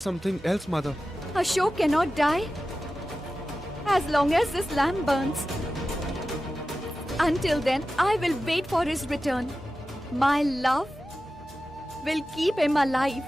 Something else, mother. A show cannot die as long as this lamp burns. Until then, I will wait for his return. My love will keep him alive.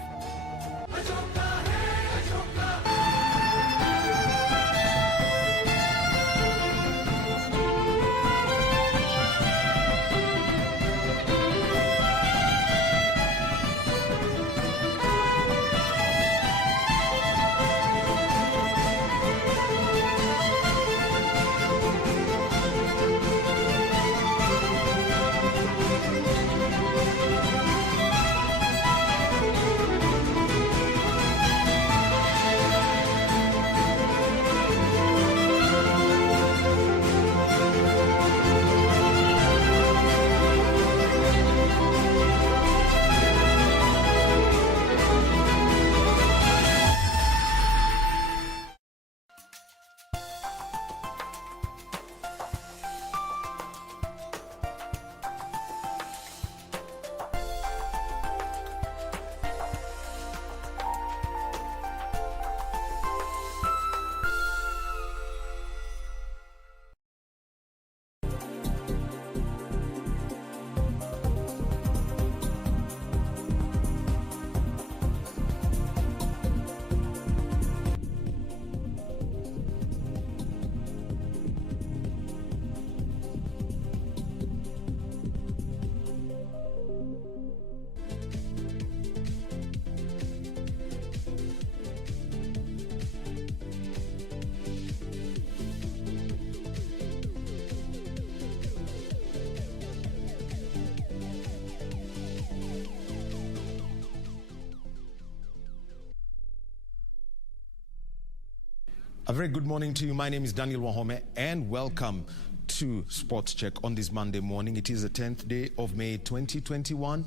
A very good morning to you. My name is Daniel Wahome and welcome to Sportscheck on this Monday morning. It is the 10th day of May 2021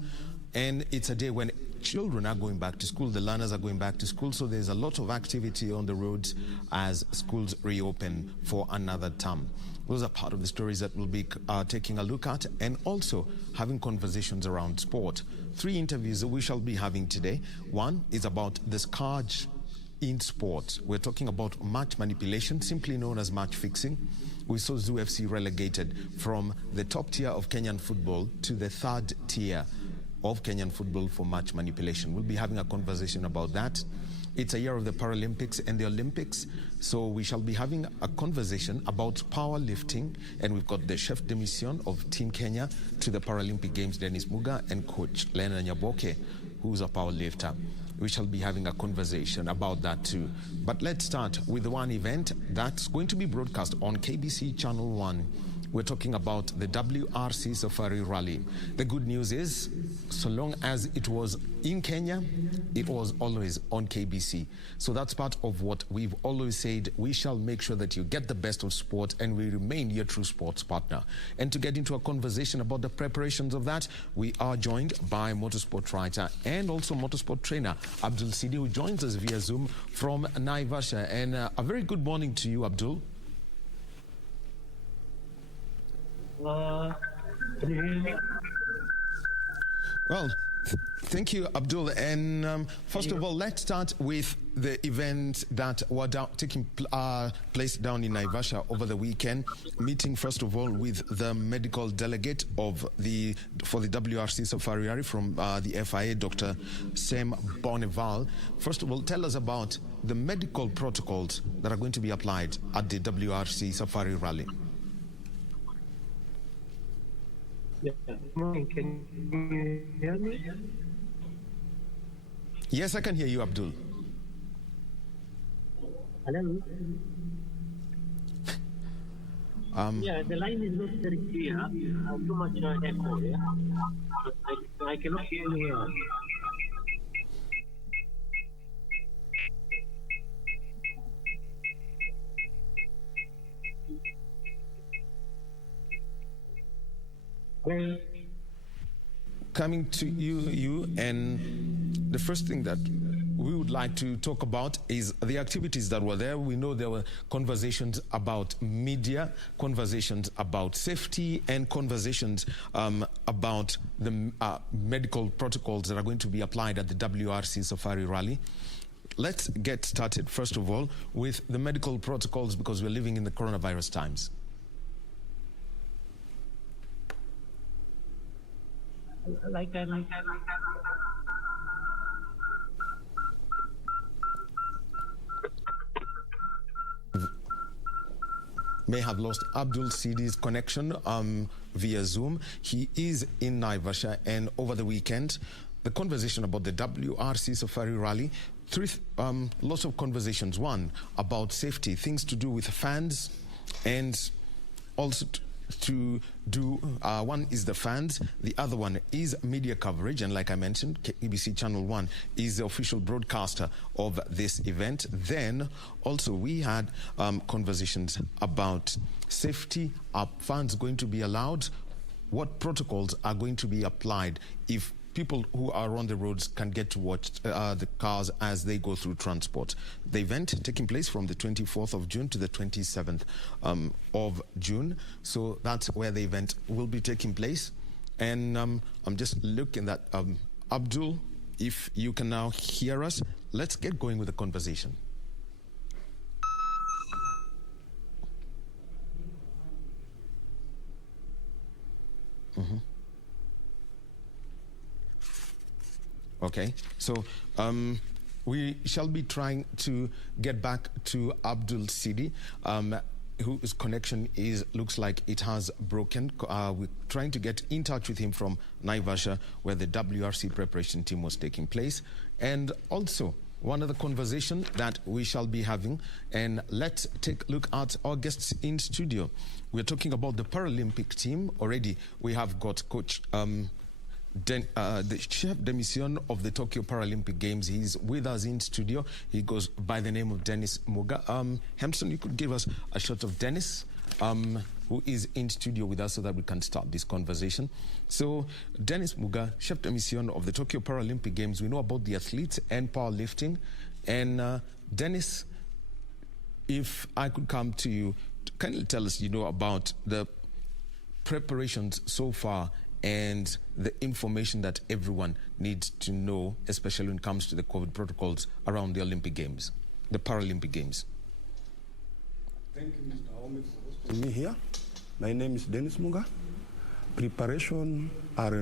and it's a day when children are going back to school, the learners are going back to school, so there's a lot of activity on the roads as schools reopen for another term. Those are part of the stories that we'll be taking a look at and also having conversations around sport. 3 interviews that we shall be having today. One is about the scourge in sport. We're talking about match manipulation, simply known as match fixing. We saw Zoo FC relegated from the top tier of Kenyan football to the 3rd tier of Kenyan football for match manipulation. We'll be having a conversation about that. It's a year of the Paralympics and the Olympics, so we shall be having a conversation about powerlifting, and we've got the chef de mission of Team Kenya to the Paralympic Games, Dennis Muga, and coach Lena Nyaboke, who's a powerlifter. We shall be having a conversation about that too. But let's start with one event that's going to be broadcast on KBC Channel 1. We're talking about the WRC Safari Rally. The good news is, so long as it was in Kenya, it was always on KBC. So that's part of what we've always said. We shall make sure that you get the best of sport and we remain your true sports partner. And to get into a conversation about the preparations of that, we are joined by motorsport writer and also motorsport trainer Abdul Sidi, who joins us via Zoom from Naivasha. And a very good morning to you, Abdul. Well, thank you, Abdul. And first of all, let's start with the events that were taking place down in Naivasha over the weekend. Meeting, first of all, with the medical delegate for the WRC Safari Rally from the FIA, Dr. Sam Bonival. First of all, tell us about the medical protocols that are going to be applied at the WRC Safari Rally. Yeah. Can you hear me? Yes, I can hear you, Abdul. Hello? Yeah, the line is not very clear. Too much echo, yeah? I cannot hear you here. Coming to you, and the first thing that we would like to talk about is the activities that were there. We know there were conversations about media, conversations about safety, and conversations about the medical protocols that are going to be applied at the WRC Safari Rally. let's get started, first of all, with the medical protocols because we're living in the coronavirus times. May have lost Abdul Sidi's connection via Zoom. He is in Naivasha, and over the weekend, the conversation about the WRC Safari Rally, lots of conversations. One, about safety, things to do with fans, and also to do, one is the fans, the other one is media coverage, and like I mentioned, KBC Channel 1 is the official broadcaster of this event. Then also we had conversations about safety. Are fans going to be allowed? What protocols are going to be applied if people who are on the roads can get to watch the cars as they go through transport? The event taking place from the 24th of June to the 27th of June. So that's where the event will be taking place. And I'm just looking at Abdul, if you can now hear us, let's get going with the conversation. Mm-hmm. Okay, so we shall be trying to get back to Abdul Sidi, whose connection looks like it has broken. We're trying to get in touch with him from Naivasha, where the WRC preparation team was taking place. And also, one other conversation that we shall be having, and let's take a look at our guests in studio. We're talking about the Paralympic team. Already, we have got Coach the chef de mission of the Tokyo Paralympic Games. He's with us in studio. He goes by the name of Dennis Muga. Hampson, you could give us a shot of Dennis, who is in studio with us so that we can start this conversation. So, Dennis Muga, chef de mission of the Tokyo Paralympic Games. We know about the athletes and powerlifting. And Dennis, if I could come to you, can you tell us, about the preparations so far and the information that everyone needs to know, especially when it comes to the COVID protocols around the Olympic Games, the Paralympic Games? Thank you, Mr. Wahome, for hosting me here. My name is Dennis Muga. Preparations are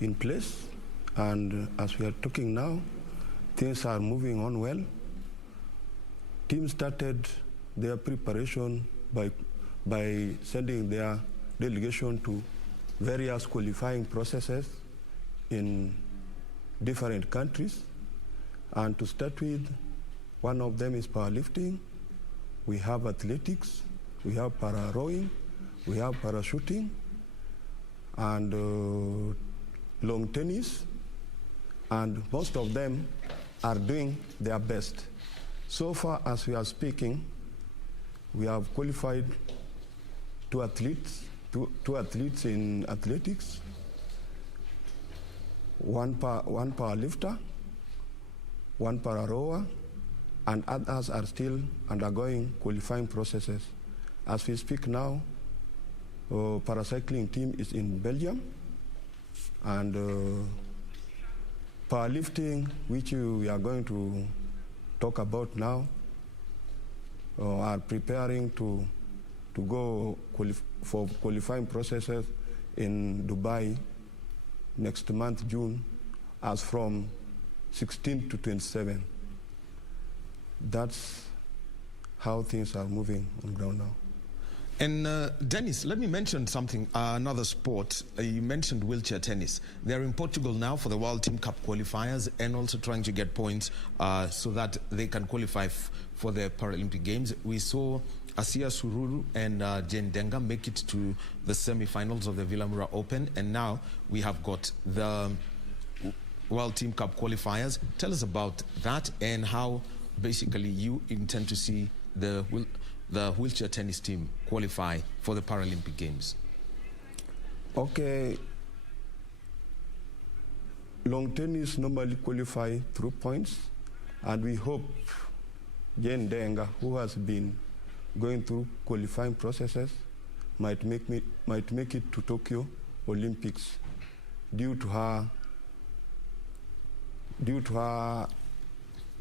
in place, and as we are talking now, things are moving on well. Teams started their preparation by sending their delegation to various qualifying processes in different countries. And to start with, one of them is powerlifting. We have athletics, we have para-rowing, we have parachuting, and long tennis. And most of them are doing their best. So far as we are speaking, we have qualified two athletes in athletics, one powerlifter, one para-rower, and others are still undergoing qualifying processes. As we speak now, paracycling team is in Belgium, and powerlifting, which we are going to talk about now, are preparing to go for qualifying processes in Dubai next month, June, as from 16 to 27. That's how things are moving on ground now. And Dennis, let me mention something, another sport. You mentioned wheelchair tennis. They're in Portugal now for the World Team Cup qualifiers and also trying to get points so that they can qualify for the Paralympic Games. We saw Asia Sururu and Jane Denga make it to the semi-finals of the Villamura Open, and now we have got the World Team Cup qualifiers. Tell us about that and how basically you intend to see the wheelchair tennis team qualify for the Paralympic Games. Okay. Long tennis normally qualify through points, and we hope Jane Denga, who has been going through qualifying processes, might make it to Tokyo Olympics due to her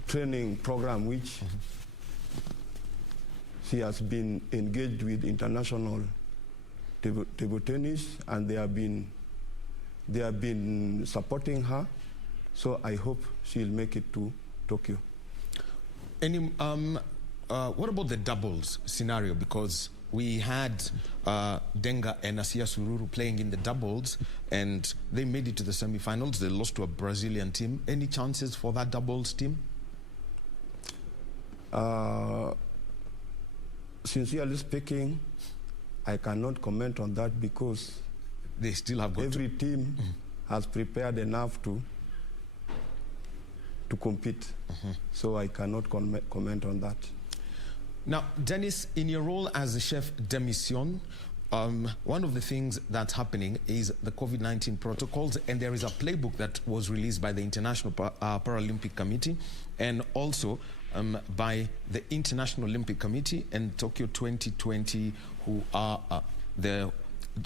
training program which she has been engaged with international table tennis, and they have been supporting her. So I hope she'll make it to Tokyo. What about the doubles scenario? Because we had Denga and Asia Sururu playing in the doubles, and they made it to the semi-finals. They lost to a Brazilian team. Any chances for that doubles team? Sincerely speaking, I cannot comment on that because they still have got every team has prepared enough to compete. So I cannot comment on that. Now, Dennis, in your role as the chef de mission, one of the things that's happening is the COVID-19 protocols, and there is a playbook that was released by the International Paralympic Committee and also by the International Olympic Committee and Tokyo 2020, who are the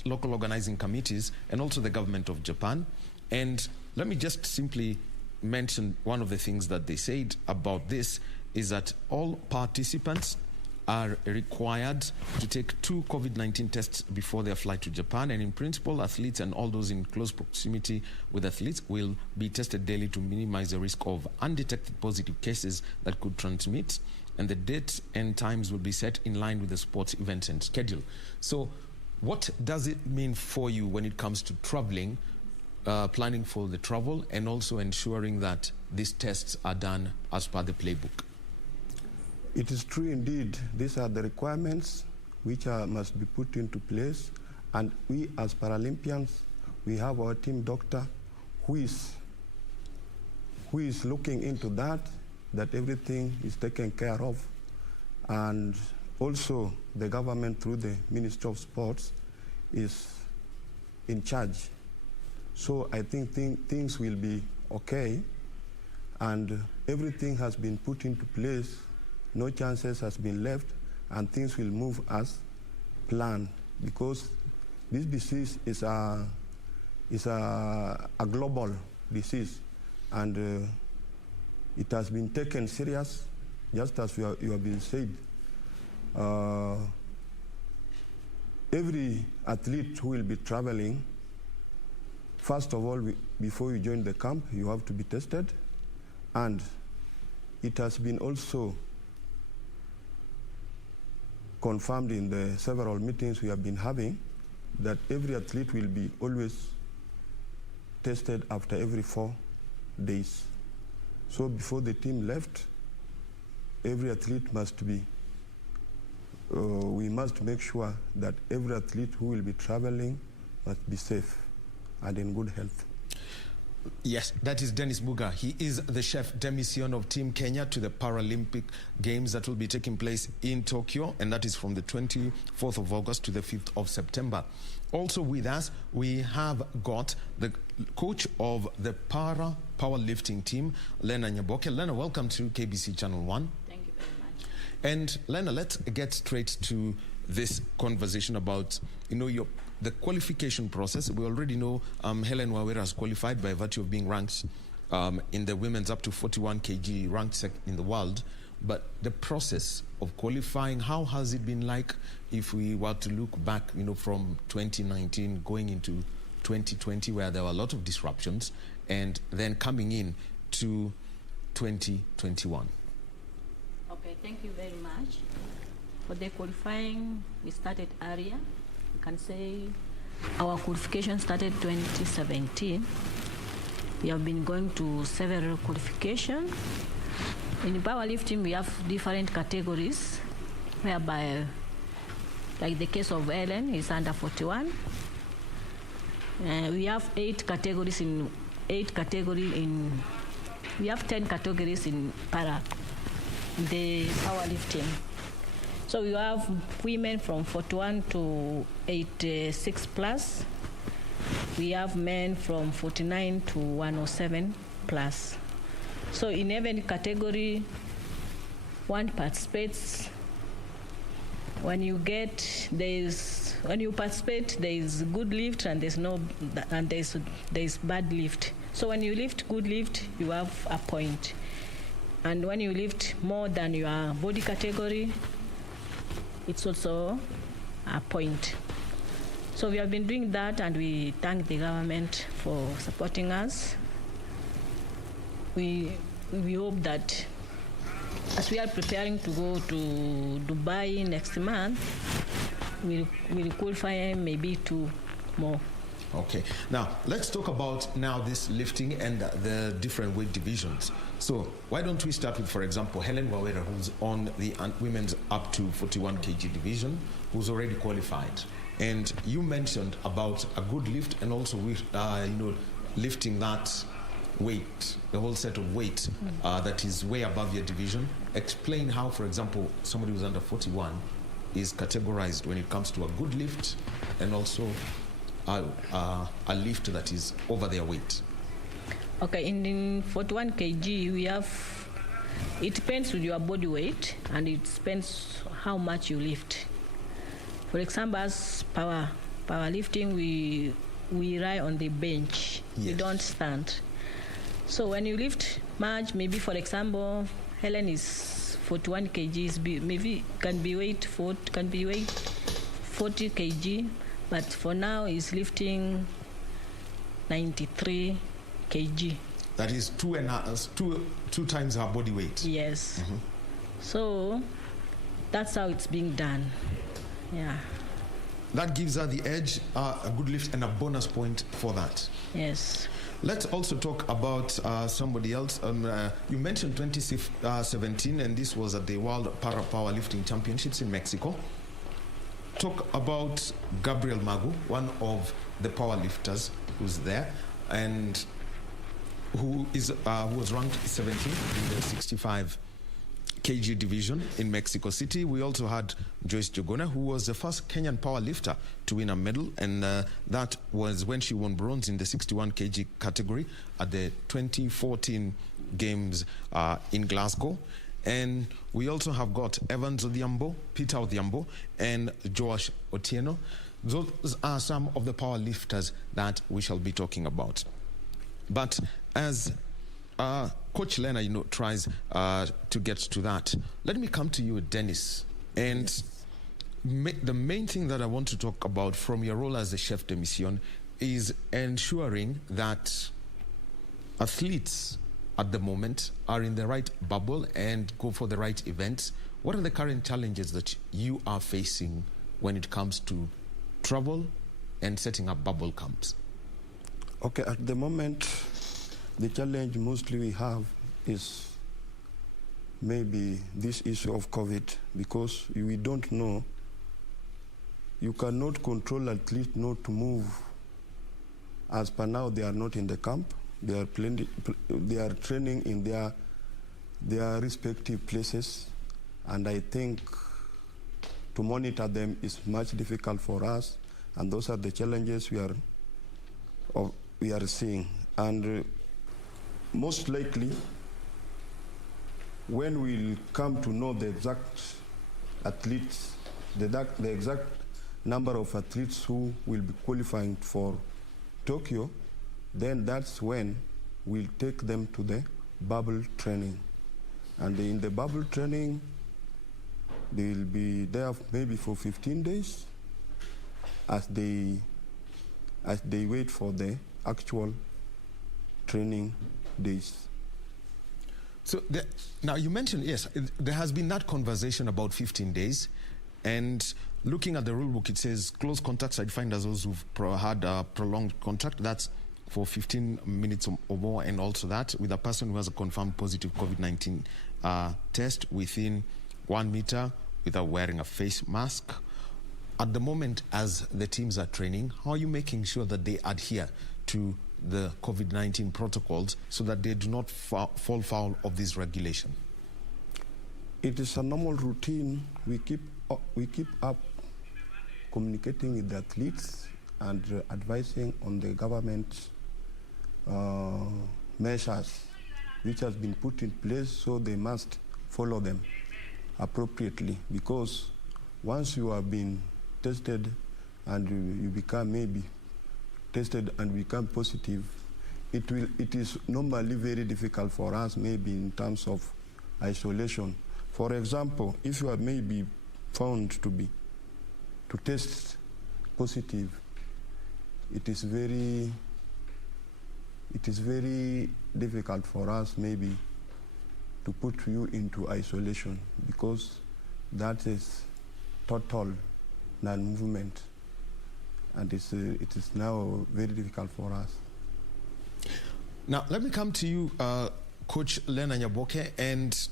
local organizing committees, and also the government of Japan. And let me just simply mention one of the things that they said about this is that all participants are required to take 2 COVID-19 tests before their flight to Japan, and in principle, athletes and all those in close proximity with athletes will be tested daily to minimize the risk of undetected positive cases that could transmit, and the dates and times will be set in line with the sports event and schedule. So what does it mean for you when it comes to traveling, planning for the travel, and also ensuring that these tests are done as per the playbook? It is true indeed. These are the requirements which must be put into place. And we as Paralympians, we have our team doctor who is looking into that everything is taken care of. And also the government through the Ministry of Sports is in charge. So I think things will be okay, and everything has been put into place. No chances has been left, and things will move as planned, because this disease is a global disease, and it has been taken serious, just as you have been said. Every athlete who will be traveling, first of all, before you join the camp, you have to be tested, and it has been also confirmed in the several meetings we have been having that every athlete will be always tested after every 4 days. So before the team left, every athlete must be, we must make sure that every athlete who will be traveling must be safe and in good health. Yes, that is Dennis Muga. He is the chef de mission of Team Kenya to the Paralympic Games that will be taking place in Tokyo, and that is from the 24th of August to the 5th of September. Also with us, we have got the coach of the powerlifting team, Lena Nyaboke. Lena, welcome to KBC Channel 1. Thank you very much. And Lena, let's get straight to this conversation about, the qualification process. We already know Helen Wawera has qualified by virtue of being ranked in the women's up to 41 kg, ranked second in the world. But the process of qualifying, how has it been like if we were to look back, from 2019 going into 2020, where there were a lot of disruptions, and then coming in to 2021? Okay, thank you very much. For the qualifying, we started earlier. You can say our qualification started 2017. We have been going to several qualifications. In powerlifting, we have different categories, whereby, like the case of Ellen, is under 41. We have 8 categories in we have 10 categories in the powerlifting. So we have women from 41 to 86 plus. We have men from 49 to 107 plus. So in every category, one participates. When you participate, there is good lift and there is bad lift. So when you lift good lift, you have a point. And when you lift more than your body category, it's also a point. So we have been doing that, and we thank the government for supporting us. We hope that as we are preparing to go to Dubai next month, we'll qualify maybe 2 more. Okay. Now, let's talk about now this lifting and the different weight divisions. So why don't we start with, for example, Helen Wawera, who's on the women's up to 41 kg division, who's already qualified. And you mentioned about a good lift and also lifting that weight, the whole set of weight that is way above your division. Explain how, for example, somebody who's under 41 is categorized when it comes to a good lift and also a lift that is over their weight. Okay, in 41 kg, we have, it depends on your body weight, and it depends how much you lift. For example, as powerlifting, we rely on the bench. Yes. We don't stand. So when you lift much, maybe for example, Helen is 41 kg, maybe can be weight 40 kg, but for now is lifting 93 kg. That is two times her body weight. Yes. Mm-hmm. So that's how it's being done. Yeah. That gives her the edge, a good lift, and a bonus point for that. Yes. Let's also talk about somebody else. You mentioned 2017, and this was at the World Powerlifting Championships in Mexico. Talk about Gabriel Magu, one of the powerlifters who's there, and who was ranked 17th in the 65 kg division in Mexico City. We also had Joyce Jogona, who was the first Kenyan powerlifter to win a medal, and that was when she won bronze in the 61 kg category at the 2014 Games in Glasgow. And we also have got Evans Odhiambo, Peter Odhiambo, and Joash Otieno. Those are some of the powerlifters that we shall be talking about. But as Coach Lena, tries to get to that, let me come to you, Dennis. And the main thing that I want to talk about from your role as the chef de mission is ensuring that athletes at the moment are in the right bubble and go for the right events. What are the current challenges that you are facing when it comes to travel and setting up bubble camps? Okay, at the moment, the challenge mostly we have is maybe this issue of COVID, because we don't know. You cannot control athletes not to move. As per now, they are not in the camp. They are training in their respective places, and I think to monitor them is much difficult for us, and those are the challenges we are seeing. And most likely, when we'll come to know the exact athletes, the exact number of athletes who will be qualifying for Tokyo, then that's when we'll take them to the bubble training. And in the bubble training, they'll be there maybe for 15 days as they wait for the actual training days. So now you mentioned, yes, there has been that conversation about 15 days, and looking at the rule book, it says close contacts are defined as those who've had a prolonged contact. That's for 15 minutes or more, and also that with a person who has a confirmed positive COVID-19 test within 1 meter without wearing a face mask. At the moment, as the teams are training, how are you making sure that they adhere to the COVID-19 protocols so that they do not fall foul of this regulation? It is a normal routine. We keep up communicating with the athletes and advising on the government measures which has been put in place, so they must follow them appropriately, because once you have been tested and you become maybe tested and become positive, it is normally very difficult for us, maybe in terms of isolation. For example, if you are maybe found to test positive, it is very difficult for us maybe to put you into isolation, because that is total non-movement, and it is now very difficult for us. Now, let me come to you, Coach Lena Nyaboke, and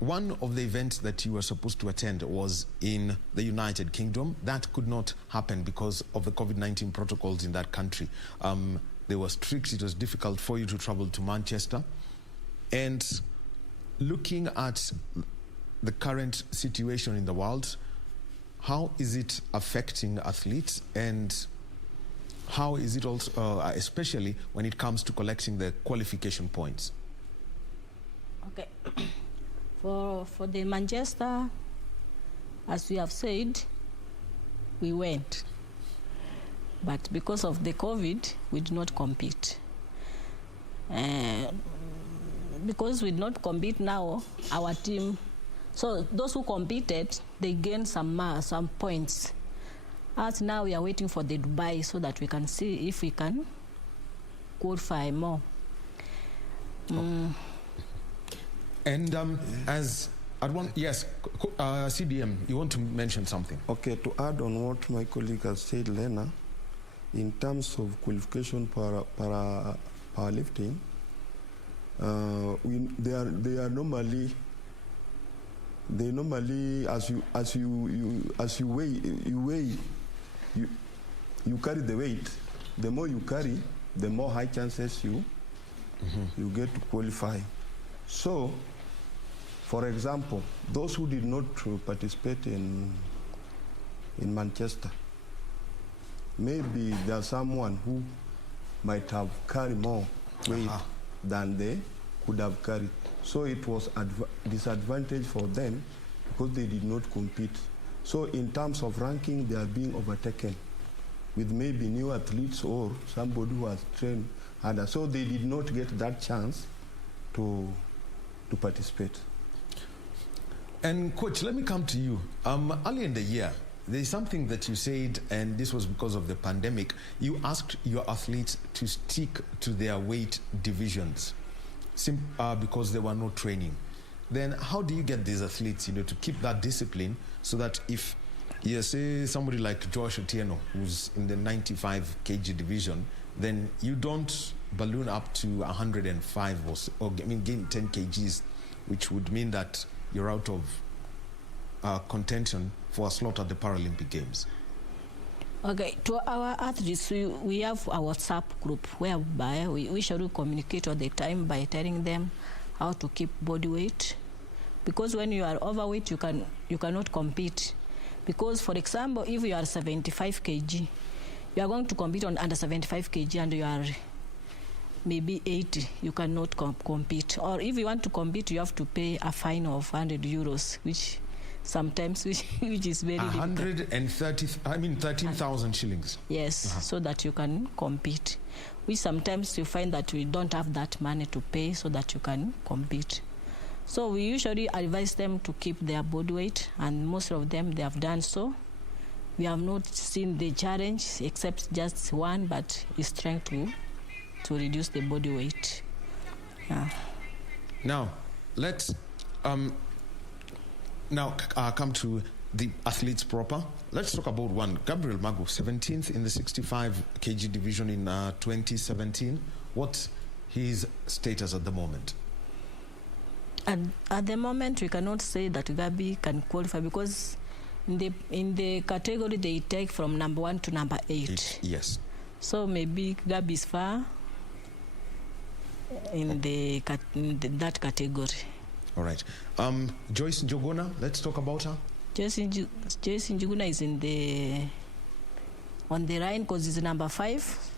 one of the events that you were supposed to attend was in the United Kingdom. That could not happen because of the COVID-19 protocols in that country. They were strict. It was difficult for you to travel to Manchester. And looking at the current situation in the world, how is it affecting athletes, and how is it also, especially when it comes to collecting the qualification points? Okay. For the Manchester, as we have said, we went. But because of the COVID, we did not compete. Because we did not compete now, our team, so those who competed, they gained some points. As now we are waiting for the Dubai so that we can see if we can qualify more. And as at one, yes, CDM, you want to mention something? Okay, to add on what my colleague has said, Lena, in terms of qualification for powerlifting, they normally as you carry the weight. The more you carry, the more high chances you get to qualify. So, for example, those who did not participate in Manchester, maybe there's someone who might have carried more weight than they could have carried. So it was disadvantage for them because they did not compete. So in terms of ranking, they are being overtaken with maybe new athletes or somebody who has trained harder. So they did not get that chance to participate. And Coach, let me come to you. Early in the year, there is something that you said, and this was because of the pandemic. You asked your athletes to stick to their weight divisions because there were no training. Then how do you get these athletes, to keep that discipline so that if you say somebody like Josh Otieno, who's in the 95 kg division, then you don't balloon up to 105 or gain 10 kgs, which would mean that you're out of contention for a slot at the Paralympic Games? Okay, to our athletes, we have our WhatsApp group whereby we should communicate all the time by telling them how to keep body weight. Because when you are overweight, you cannot compete. Because, for example, if you are 75 kg, you are going to compete on under 75 kg and you are maybe 80, you cannot compete. Or if you want to compete, you have to pay a fine of 100 euros, which sometimes which is very 13,000 shillings. Yes, so that you can compete. We sometimes you find that we don't have that money to pay so that you can compete. So we usually advise them to keep their body weight, and most of them, they have done so. We have not seen the challenge except just one, but it's trying to reduce the body weight. Yeah. Now, let's come to the athletes proper. Let's talk about one. Gabriel Magu, 17th in the 65 kg division in 2017. What's his status at the moment? At the moment, we cannot say that Gabi can qualify because in the category they take from number 1 to number 8. Yes. So maybe Gabi is far in that category. All right. Joyce Njuguna, let's talk about her. Joyce Njuguna is on the line because it's number 5.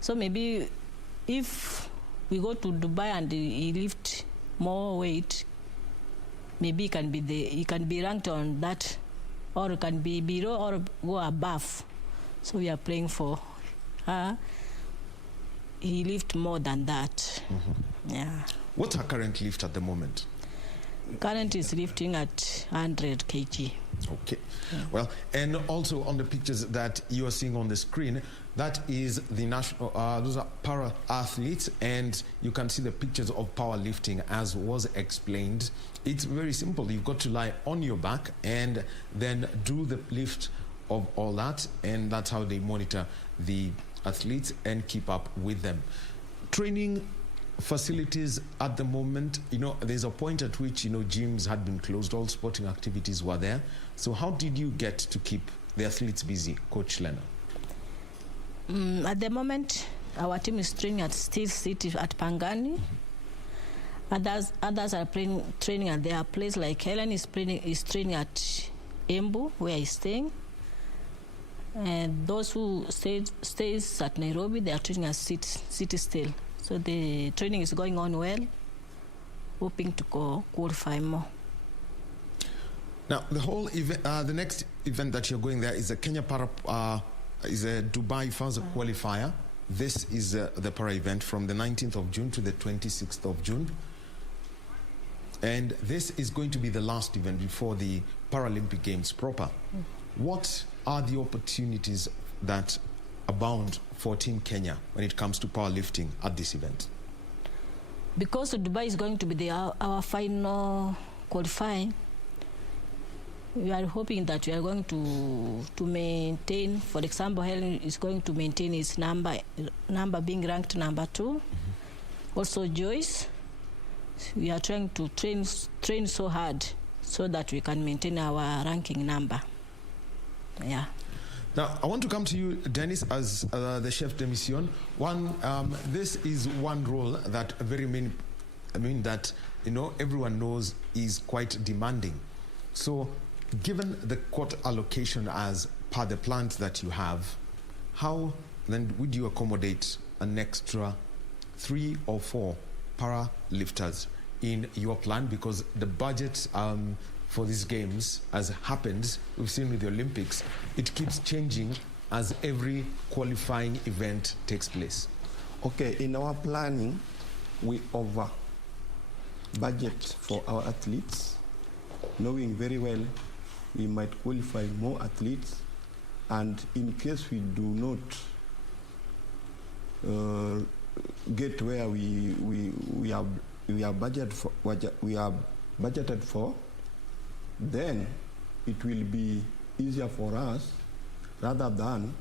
So maybe if we go to Dubai and he lift more weight, maybe he can be ranked on that, or it can be below or go above. So we are praying for her. He lift more than that. Yeah. What's her current lift at the moment? Currently is lifting at 100 kg. Okay. Well, and also on the pictures that you are seeing on the screen, that is the national, those are para athletes, and you can see the pictures of powerlifting as was explained. It's very simple. You've got to lie on your back and then do the lift of all that, and that's how they monitor the athletes and keep up with them. Training facilities at the moment, there's a point at which, gyms had been closed, all sporting activities were there. So how did you get to keep the athletes busy, Coach Lena? At the moment, our team is training at Steel City at Pangani. Others are training at their place, like Helen is training at Embu, where he's staying. And those who stays at Nairobi, they are training at City Steel. So the training is going on well, hoping to qualify more. Now, the whole event, the next event that you're going there is a Kenya is a Dubai FASA qualifier. This is the para event from the 19th of June to the 26th of June. And this is going to be the last event before the Paralympic Games proper. What are the opportunities that abound for Team Kenya when it comes to powerlifting at this event? Because Dubai is going to be our final qualifying, we are hoping that we are going to maintain, for example, Helen is going to maintain his number being ranked number 2. Also Joyce, we are trying to train so hard so that we can maintain our ranking number. Yeah. Now, I want to come to you, Dennis, as the chef de mission. This is one role that everyone knows is quite demanding. So, given the quota allocation as per the plans that you have, how then would you accommodate an extra 3 or 4 para lifters in your plan? Because the budget for these games, as happens, we've seen with the Olympics, it keeps changing as every qualifying event takes place. Okay, in our planning, we over budget for our athletes, knowing very well we might qualify more athletes, and in case we do not get where we are budgeted for, then it will be easier for us rather than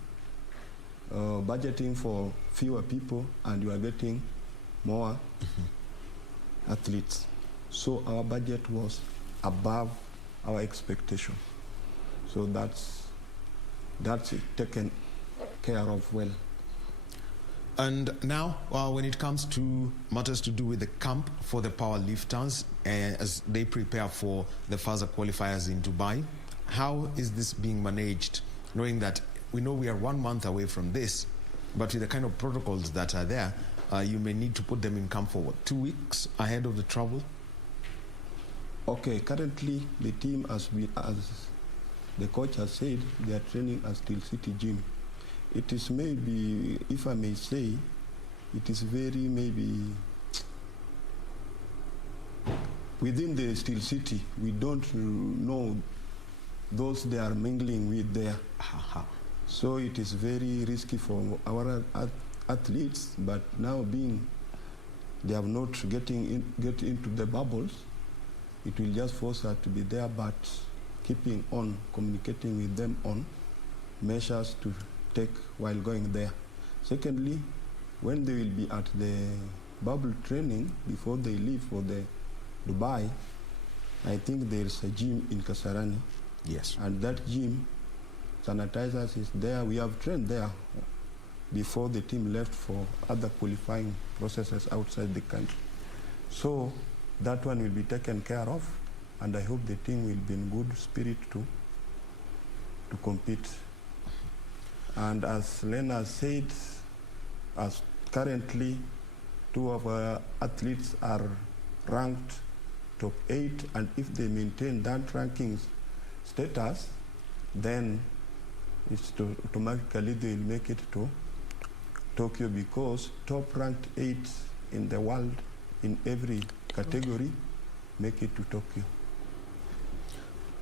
budgeting for fewer people and you are getting more athletes. So our budget was above our expectation. So that's taken care of well. And now, when it comes to matters to do with the camp for the power lifters, as they prepare for the FASA qualifiers in Dubai, how is this being managed, knowing that we know we are 1 month away from this, but with the kind of protocols that are there, you may need to put them in camp for 2 weeks ahead of the travel? Okay, currently the team, as the coach has said, they are training at Steel City Gym. It is maybe, if I may say, it is very maybe within the Steel City, we don't know those they are mingling with there. So it is very risky for our athletes, but now being they have not get into the bubbles, it will just force us to be there, but keeping on communicating with them on measures to take while going there. Secondly, when they will be at the bubble training before they leave for the Dubai, I think there's a gym in Kasarani. Yes. And that gym, sanitizers is there. We have trained there before the team left for other qualifying processes outside the country. So that one will be taken care of, and I hope the team will be in good spirit to compete. And as Lena said, as currently 2 of our athletes are ranked top 8, and if they maintain that ranking status, then it's automatically they will make it to Tokyo, because top ranked 8 in the world in every category make it to Tokyo.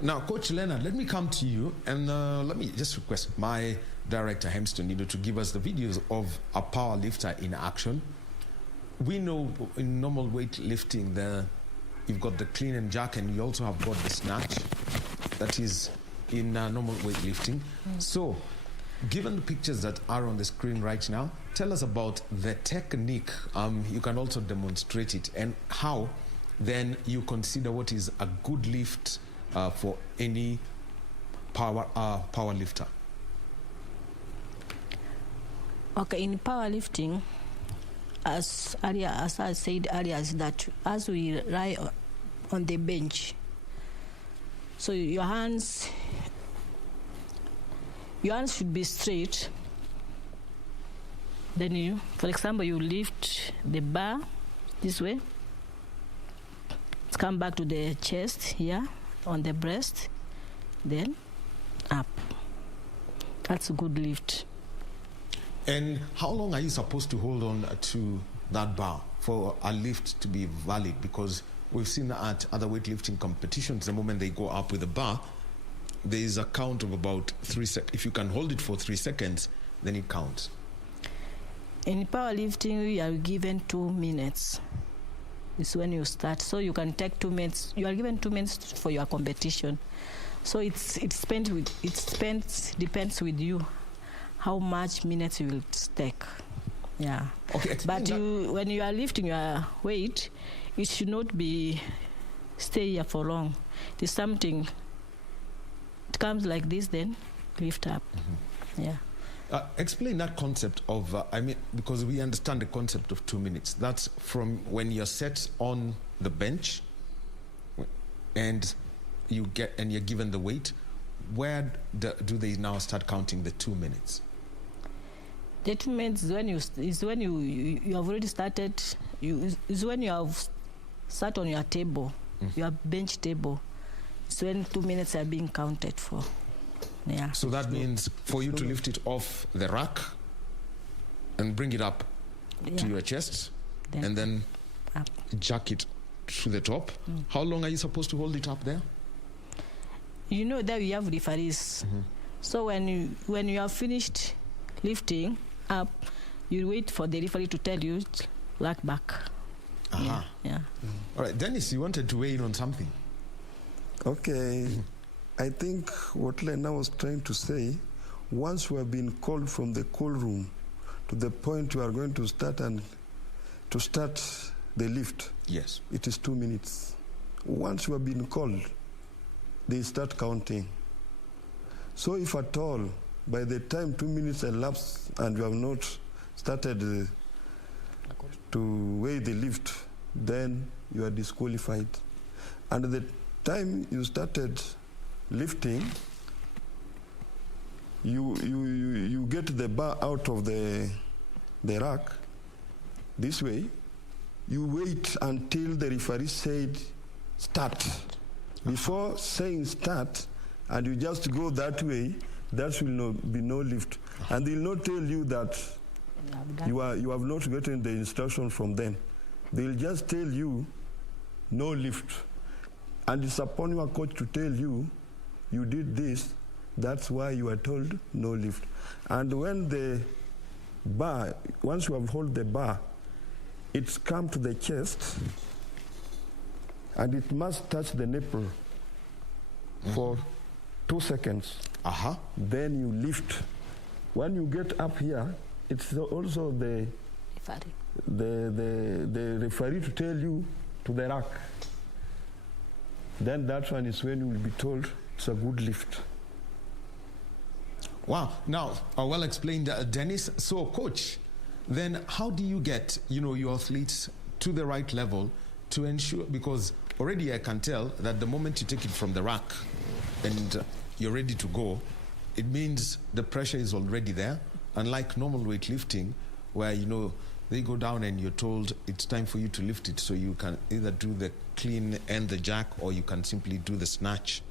Now, Coach Leonard, let me come to you, and let me just request my director, Hemston, to give us the videos of a power lifter in action. We know in normal weight lifting, you've got the clean and jerk, and you also have got the snatch. That is in normal weight lifting. So, given the pictures that are on the screen right now, tell us about the technique. You can also demonstrate it, and how then you consider what is a good lift for any power lifter. Okay, in powerlifting, as I said earlier, is that as we lie on the bench, so your hands should be straight. Then you, for example, you lift the bar this way. Come back to the chest here, on the breast, then up. That's a good lift. And how long are you supposed to hold on to that bar for a lift to be valid? Because we've seen at other weightlifting competitions, the moment they go up with a bar, there is a count of about 3 seconds. If you can hold it for 3 seconds, then it counts. In powerlifting, we are given 2 minutes. It's when you start. So you can take 2 minutes. You are given 2 minutes for your competition. So it depends with you how much minutes you will take. Yeah. Okay. But when you are lifting your weight, it should not be stay here for long. It is something. It comes like this, then lift up. Yeah. Explain that concept of, because we understand the concept of 2 minutes. That's from when you're set on the bench and you're given the weight. Where do they now start counting the 2 minutes? The 2 minutes is when you have already started. Is when you have sat on your table, your bench table. It's when 2 minutes are being counted for. Yeah. So that means for you to lift it off the rack and bring it up to your chest, and then up. Jack it to the top. How long are you supposed to hold it up there? You know that we have referees. So when you have finished lifting up, you wait for the referee to tell you, rack back. Yeah. All right, Dennis, you wanted to weigh in on something. Okay. I think what Lena was trying to say, once you have been called from the call room to the point you are going to start the lift, yes, it is 2 minutes. Once you have been called, they start counting. So if at all, by the time 2 minutes elapse and you have not started to weigh the lift, then you are disqualified. And the time you started lifting, you get the bar out of the rack this way. You wait until the referee said start. Before saying start, and you just go that way, that will be no lift. And they'll not tell you that you have not gotten the instruction from them. They'll just tell you no lift. And it's upon your coach to tell you, you did this, that's why you are told no lift. And when the bar, once you have held the bar, it's come to the chest, and it must touch the nipple for 2 seconds. Then you lift. When you get up here, it's also the referee to tell you to the rack. Then that one is when you will be told it's a good lift. Wow. Now, well explained, Dennis. So, Coach, then how do you get, your athletes to the right level to ensure, because already I can tell that the moment you take it from the rack and you're ready to go, it means the pressure is already there. Unlike normal weightlifting, where, they go down and you're told it's time for you to lift it, so you can either do the clean and the jack, or you can simply do the snatch.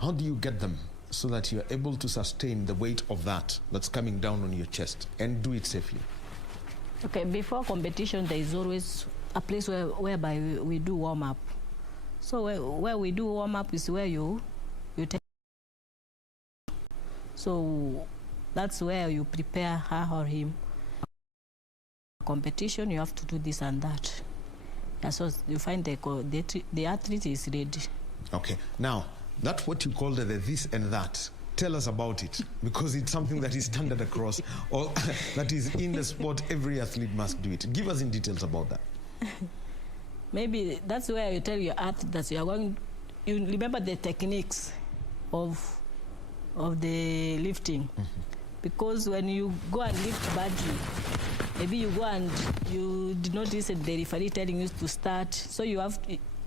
How do you get them so that you're able to sustain the weight of that's coming down on your chest and do it safely? Okay, before competition, there is always a place whereby we do warm up. So where we do warm up is where you take. So that's where you prepare her or him. Competition, you have to do this and that. Yeah, so you find the athlete is ready. Okay, now that's what you call the this and that. Tell us about it, because it's something that is standard across, or that is in the sport. Every athlete must do it. Give us in details about that. Maybe that's where you tell your athlete that you are going. You remember the techniques of the lifting, because when you go and lift badly, maybe you go and you did not listen the referee telling you to start. So you have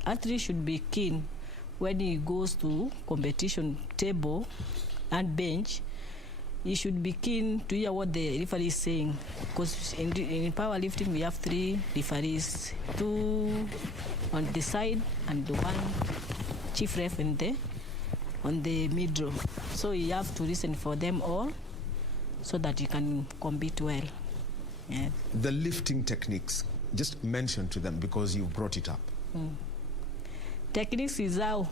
athlete should be keen when he goes to competition table and bench. He should be keen to hear what the referee is saying, because in powerlifting we have 3 referees, 2 on the side and the 1 chief ref on the middle. So you have to listen for them all so that you can compete well. Yeah. The lifting techniques, just mention to them because you brought it up. Techniques is how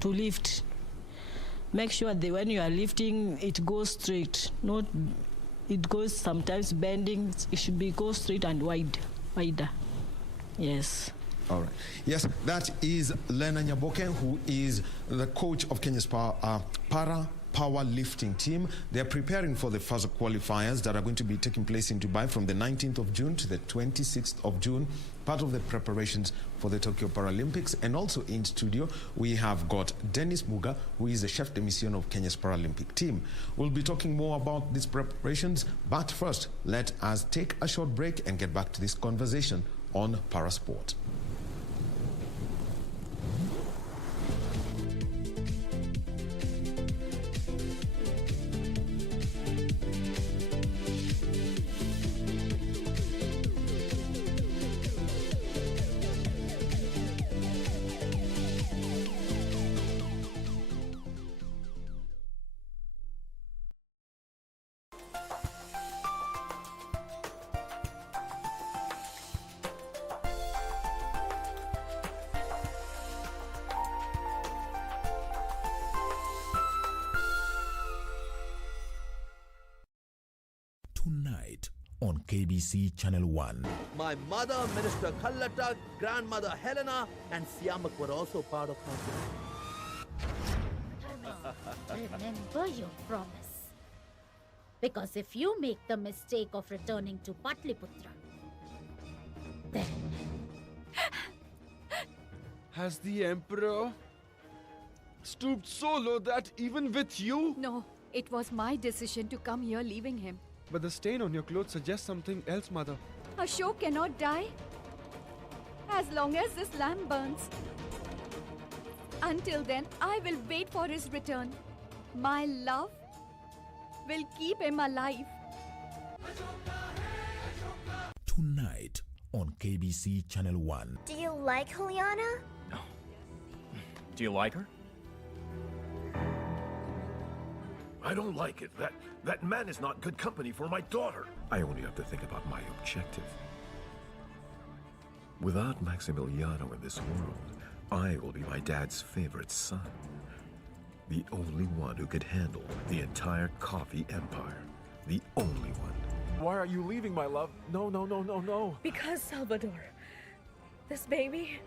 to lift. Make sure that when you are lifting, it goes straight. Not it goes sometimes bending. It should be go straight and wider. Yes. All right. Yes, that is Lena Nyaboke, who is the coach of Kenya's powerlifting team. They're preparing for the first qualifiers that are going to be taking place in Dubai from the 19th of June to the 26th of June, part of the preparations for the Tokyo Paralympics. And also in studio, we have got Dennis Muga, who is the chef de mission of Kenya's Paralympic team. We'll be talking more about these preparations, but first, let us take a short break and get back to this conversation on Parasport. Tonight on KBC Channel 1. My mother, Minister Khallata, grandmother Helena, and Siamak were also part of my family. Remember your promise. Because if you make the mistake of returning to Patliputra, then... Has the Emperor stooped so low that even with you? No, it was my decision to come here leaving him. But the stain on your clothes suggests something else, Mother. Ashok cannot die as long as this lamp burns. Until then, I will wait for his return. My love will keep him alive. Tonight on KBC Channel 1. Do you like Juliana? No. Do you like her? I don't like it. That man is not good company for my daughter. I only have to think about my objective. Without Maximiliano in this world, I will be my dad's favorite son. The only one who could handle the entire coffee empire. The only one. Why are you leaving, my love? No, no, no, no, no. Because, Salvador, this baby,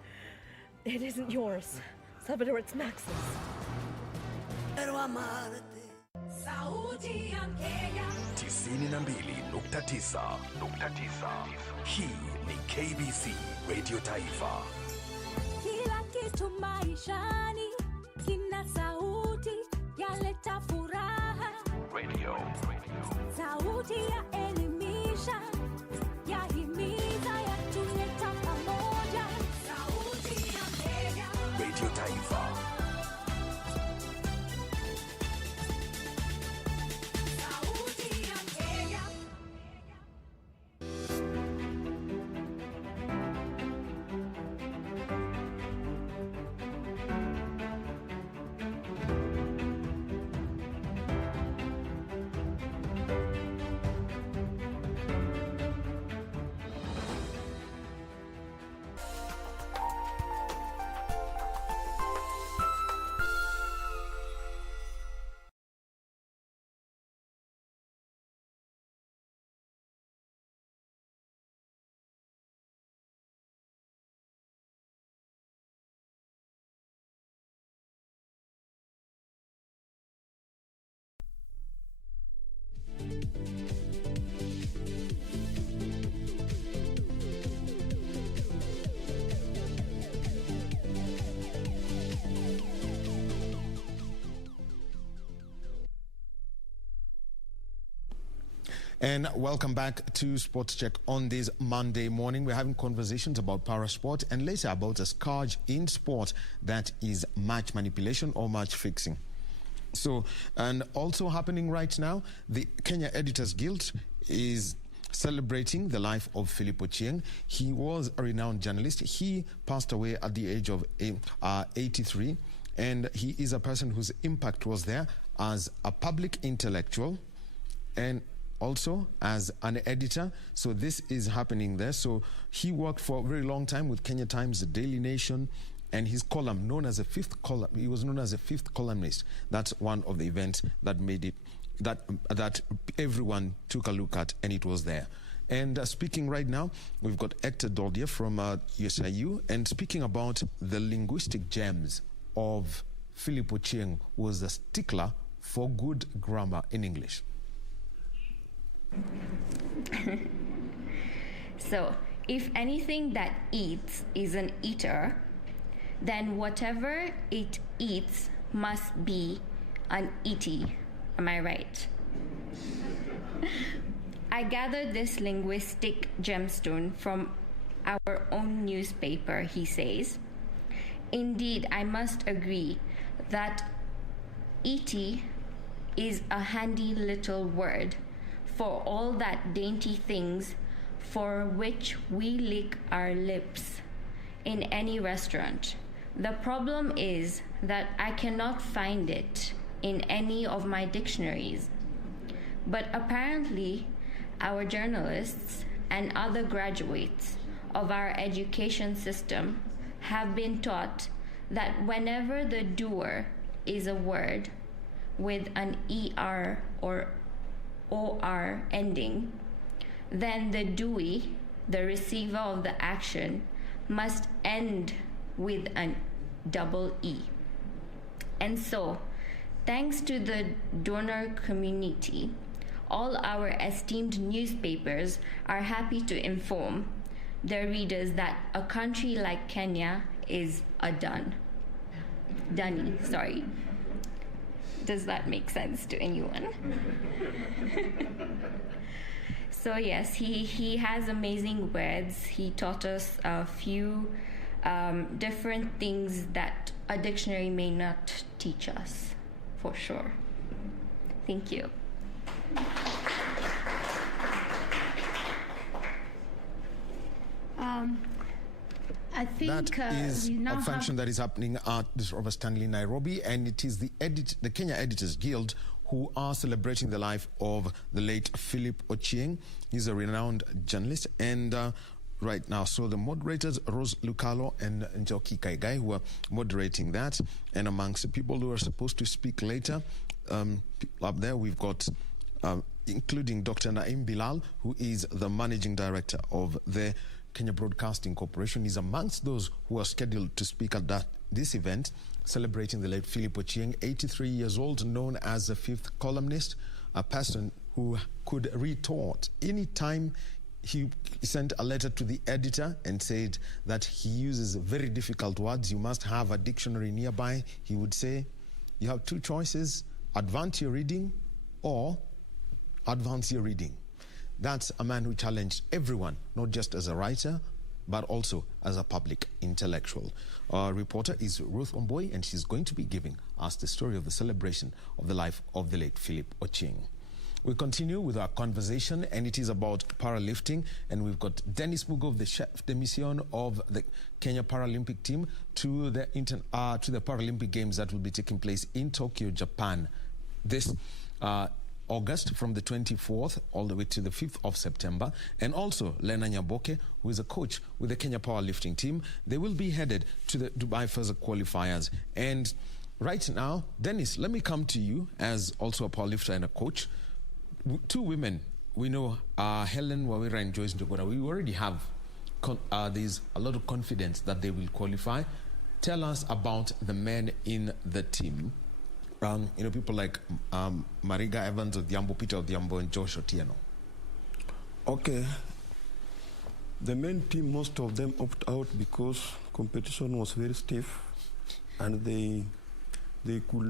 it isn't yours. Salvador, it's Max's. Sauti ya Kenya 92.9. Hii ni KBC Radio Taifa. Kila kitu maishani kina sauti yaleta furaha. Radio. Sauti ya elimisha, yahimiza, yatuleta pamoja. Sauti ya Kenya Radio Taifa. And welcome back to Sportscheck on this Monday morning. We're having conversations about parasport and later about a scourge in sport that is match manipulation or match fixing. So, and also happening right now, the Kenya Editors Guild is celebrating the life of Philip Ochieng. He was a renowned journalist. He passed away at the age of 83, and he is a person whose impact was there as a public intellectual and also as an editor. So this is happening there. So he worked for a very long time with Kenya Times, the Daily Nation, and his column, known as a fifth column, he was known as a fifth columnist. That's one of the events that made it, that everyone took a look at, and it was there. And speaking right now, we've got Hector Doldia from USIU, and speaking about the linguistic gems of Philip Ochieng, who was a stickler for good grammar in English. So, if anything that eats is an eater, then whatever it eats must be an eaty. Am I right? I gathered this linguistic gemstone from our own newspaper, he says. Indeed, I must agree that eaty is a handy little word for all that dainty things for which we lick our lips in any restaurant. The problem is that I cannot find it in any of my dictionaries. But apparently, our journalists and other graduates of our education system have been taught that whenever the doer is a word with an ER or OR ending, then the doer, the receiver of the action, must end with an double E. And so, thanks to the donor community, all our esteemed newspapers are happy to inform their readers that a country like Kenya is a dunny, sorry. Does that make sense to anyone? So yes, he has amazing words. He taught us a few different things that a dictionary may not teach us, for sure. Thank you. I think that is a function that is happening at the Robert Stanley Nairobi, and it is the Kenya Editors Guild who are celebrating the life of the late Philip Ochieng. He's a renowned journalist, and right now, so the moderators, Rose Lukalo and Njoki Kaigai, who are moderating that, and amongst the people who are supposed to speak later, up there we've got including Dr. Naim Bilal, who is the managing director of the Kenya Broadcasting Corporation. Is amongst those who are scheduled to speak at this event, celebrating the late Philip Ochieng, 83 years old, known as the fifth columnist, a person who could retort any time he sent a letter to the editor and said that he uses very difficult words. You must have a dictionary nearby. He would say, you have two choices: advance your reading or advance your reading. That's a man who challenged everyone, not just as a writer, but also as a public intellectual. Our reporter is Ruth Omboy, and she's going to be giving us the story of the celebration of the life of the late Philip Ochieng. We continue with our conversation, and it is about powerlifting, and we've got Dennis Mugo, the chef de mission of the Kenya Paralympic team, to the Paralympic Games that will be taking place in Tokyo, Japan, this August, from the 24th all the way to the 5th of September. And also Lena Nyaboke, who is a coach with the Kenya Powerlifting team. They will be headed to the Dubai First qualifiers. And right now, Dennis, let me come to you as also a powerlifter and a coach. Two women, we know, Helen Wawira and Joyce Njogora. We already have there's a lot of confidence that they will qualify. Tell us about the men in the team. people like Mariga Evans Odhiambo, Peter Odhiambo, and Josh Otieno? Okay. The main team, most of them opt out because competition was very stiff, and they could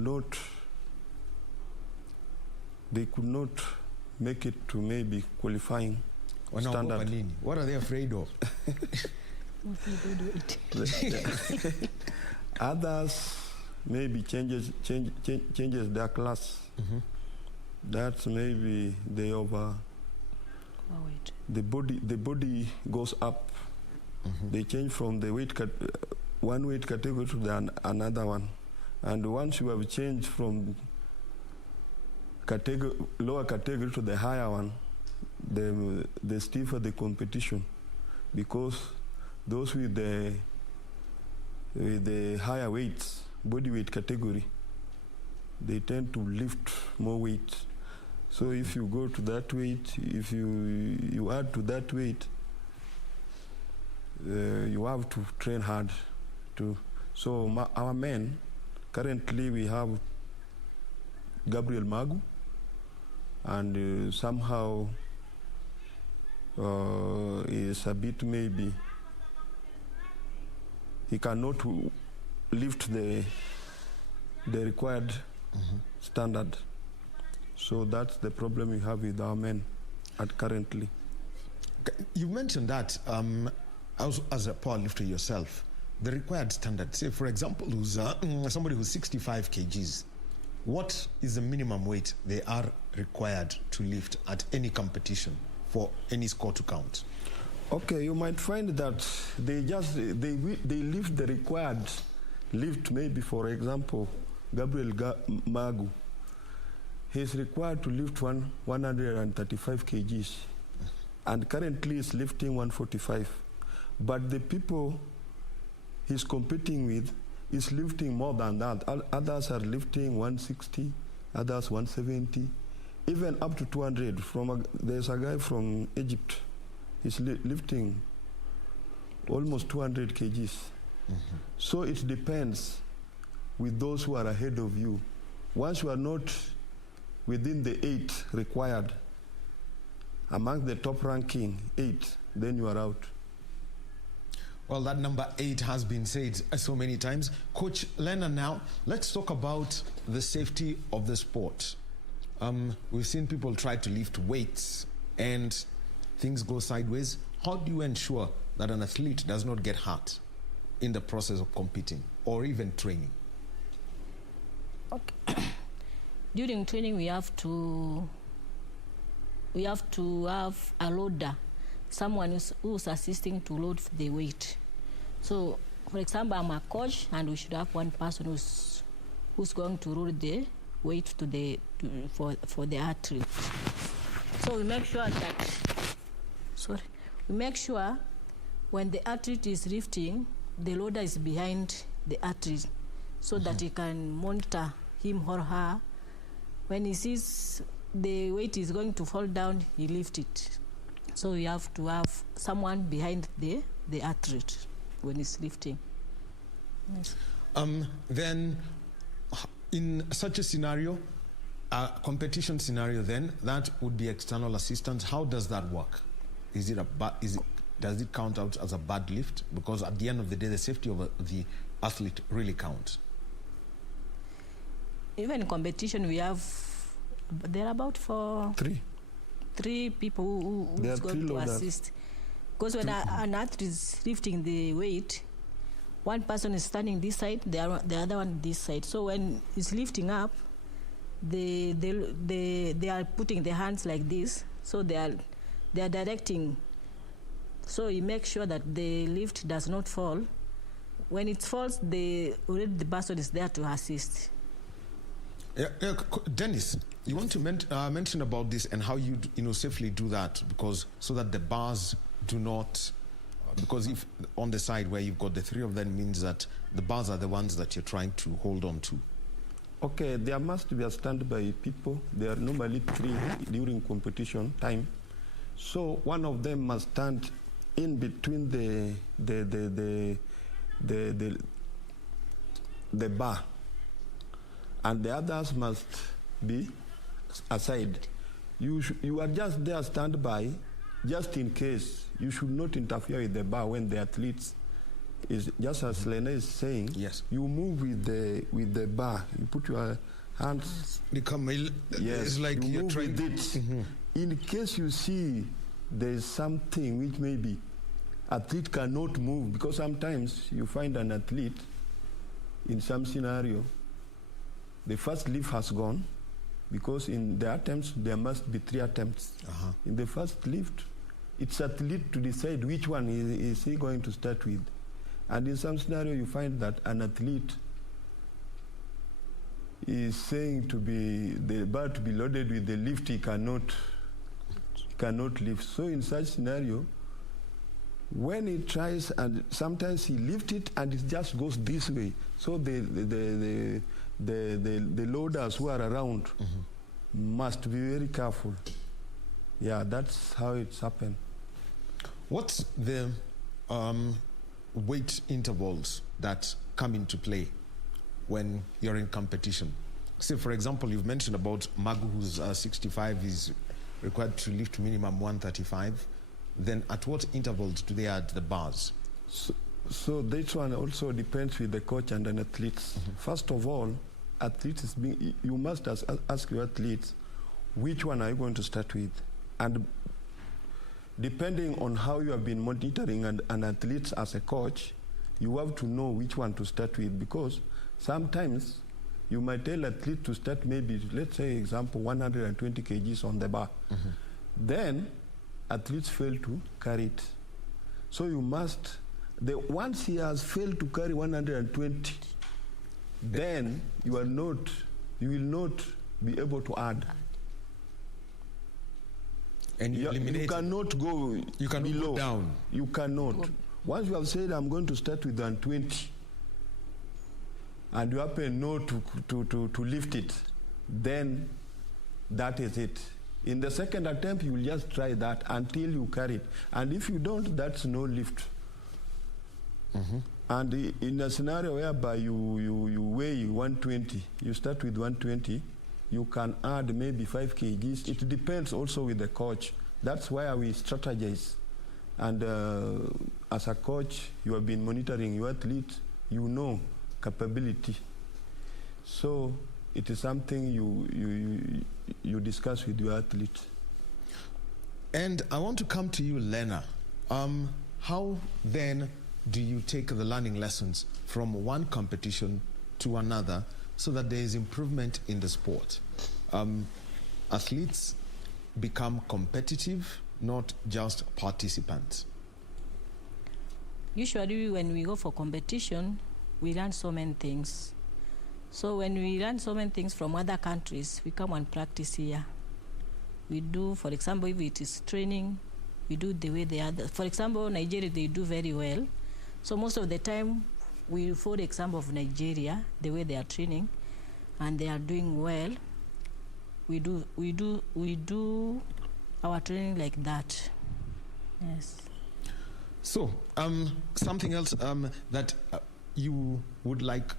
not make it to maybe qualifying standard. What are they afraid of? Others maybe changes their class. That's maybe they over. The body goes up. They change from the one weight category to another one, and once you have changed from lower category to the higher one, the stiffer the competition, because those with the higher weights, body weight category, they tend to lift more weight. So if you go to that weight, if you add to that weight, you have to train hard too. So our men, currently we have Gabriel Magu, and somehow is a bit maybe, he cannot lift the required standard. So that's the problem we have with our men currently. You mentioned that as a powerlifter yourself, the required standard, say for example, who's somebody who's 65 kgs, what is the minimum weight they are required to lift at any competition for any score to count? Okay, you might find that they lift the required lift. Maybe for example, Gabriel Magu, he's required to lift 135 kgs, and currently is lifting 145. But the people he's competing with is lifting more than that. Others are lifting 160, others 170, even up to 200. There's a guy from Egypt, he's lifting almost 200 kgs. So it depends with those who are ahead of you. Once you are not within the 8 required, among the top ranking 8, then you are out. Well, that number 8 has been said so many times. Coach Lena, now let's talk about the safety of the sport. We've seen people try to lift weights and things go sideways. How do you ensure that an athlete does not get hurt in the process of competing or even training? Okay. During training, we have to have a loader, someone who's assisting to load the weight. So, for example, I'm a coach, and we should have one person who's going to roll the weight for the athlete. So we make sure when the athlete is lifting, the loader is behind the athlete, so that he can monitor him or her. When he sees the weight is going to fall down, he lifts it. So you have to have someone behind the athlete when he's lifting. Yes. Then, in such a scenario, a competition scenario, then that would be external assistance. How does that work? Does it count out as a bad lift? Because at the end of the day, the safety of the athlete really counts. Even in competition, there are about three people who's going to assist. Because when an athlete is lifting the weight, one person is standing this side, the other one this side. So when he's lifting up, they are putting their hands like this. So they are directing. So you make sure that the lift does not fall. When it falls, the person is there to assist. Dennis, you want to mention about this and how you safely do that, because so that the bars do not, because if on the side where you've got the 3 of them means that the bars are the ones that you're trying to hold on to. Okay, there must be a standby people. There are normally 3 during competition time. So one of them must stand in between the bar. and the others must be aside. You are just there standby, just in case. You should not interfere with the bar when the athletes is, just as Lena is saying. Yes. You move with the bar. You put your hands. Yes. It's like you you're move trying. with it. In case you see there is something which maybe athlete cannot move, because sometimes you find an athlete in some scenario, the first lift has gone, because in the attempts there must be 3 attempts. In the first lift, it's athlete to decide which one is he going to start with. And in some scenario you find that an athlete is saying to be the bar to be loaded with the lift he cannot lift. So in such scenario, when he tries, and sometimes he lifts it and it just goes this way, so the loaders who are around must be very careful. Yeah, that's how it's happened. What's the weight intervals that come into play when you're in competition? Say, for example, you've mentioned about Magu, who's 65, is required to lift minimum 135. Then at what intervals do they add the bars? So this one also depends with the coach and an athlete. First of all, athletes you must ask your athletes which one are you going to start with, and depending on how you have been monitoring an athlete as a coach, you have to know which one to start with, because sometimes you might tell athlete to start maybe, let's say example, 120 kgs on the bar. Then athletes fail to carry it. So you must, once he has failed to carry 120, then you will not be able to add. And you cannot go below. Go down. You cannot. Once you have said, I'm going to start with 120, and you happen not to lift it, then that is it. In the second attempt, you will just try that until you carry it. And if you don't, that's no lift. And in a scenario whereby you weigh 120, you start with 120, you can add maybe 5 kgs. It depends also with the coach. That's why we strategize. And as a coach, you have been monitoring your athlete, you know capability. So it is something you discuss with your athlete. And I want to come to you, Lena. How then do you take the learning lessons from one competition to another so that there is improvement in the sport? Athletes become competitive, not just participants. Usually when we go for competition, we learn so many things. So when we learn so many things from other countries, we come and practice here. We do, for example, if it is training, we do the way they are. For example, Nigeria, they do very well. So most of the time, we follow the example of Nigeria, the way they are training, and they are doing well. We do our training like that. Yes. So, something else that you would like,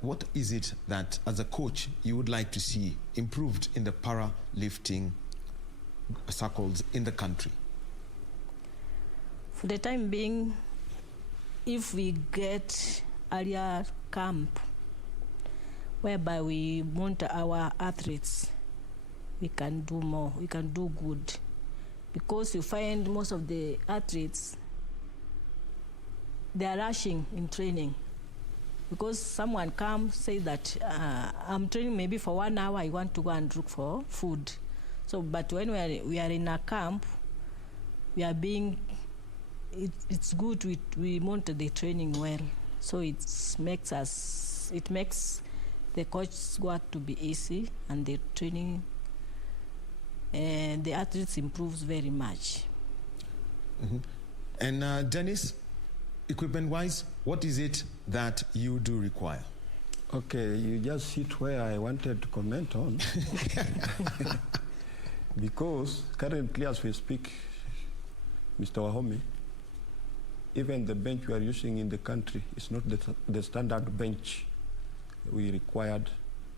what is it that, as a coach, you would like to see improved in the powerlifting circles in the country? For the time being, if we get earlier camp, whereby we monitor our athletes, we can do more, we can do good. Because you find most of the athletes, they are rushing in training. Because someone comes, say that I'm training maybe for 1 hour, I want to go and look for food. So, but when we are in a camp, we are being, it's good we monitor the training well. So it makes the coach's work to be easy, and the training, the athletes improves very much. And Dennis, equipment-wise, what is it that you do require? Okay, you just hit where I wanted to comment on. Because currently, as we speak, Mr. Wahome, even the bench we are using in the country is not the standard bench we required.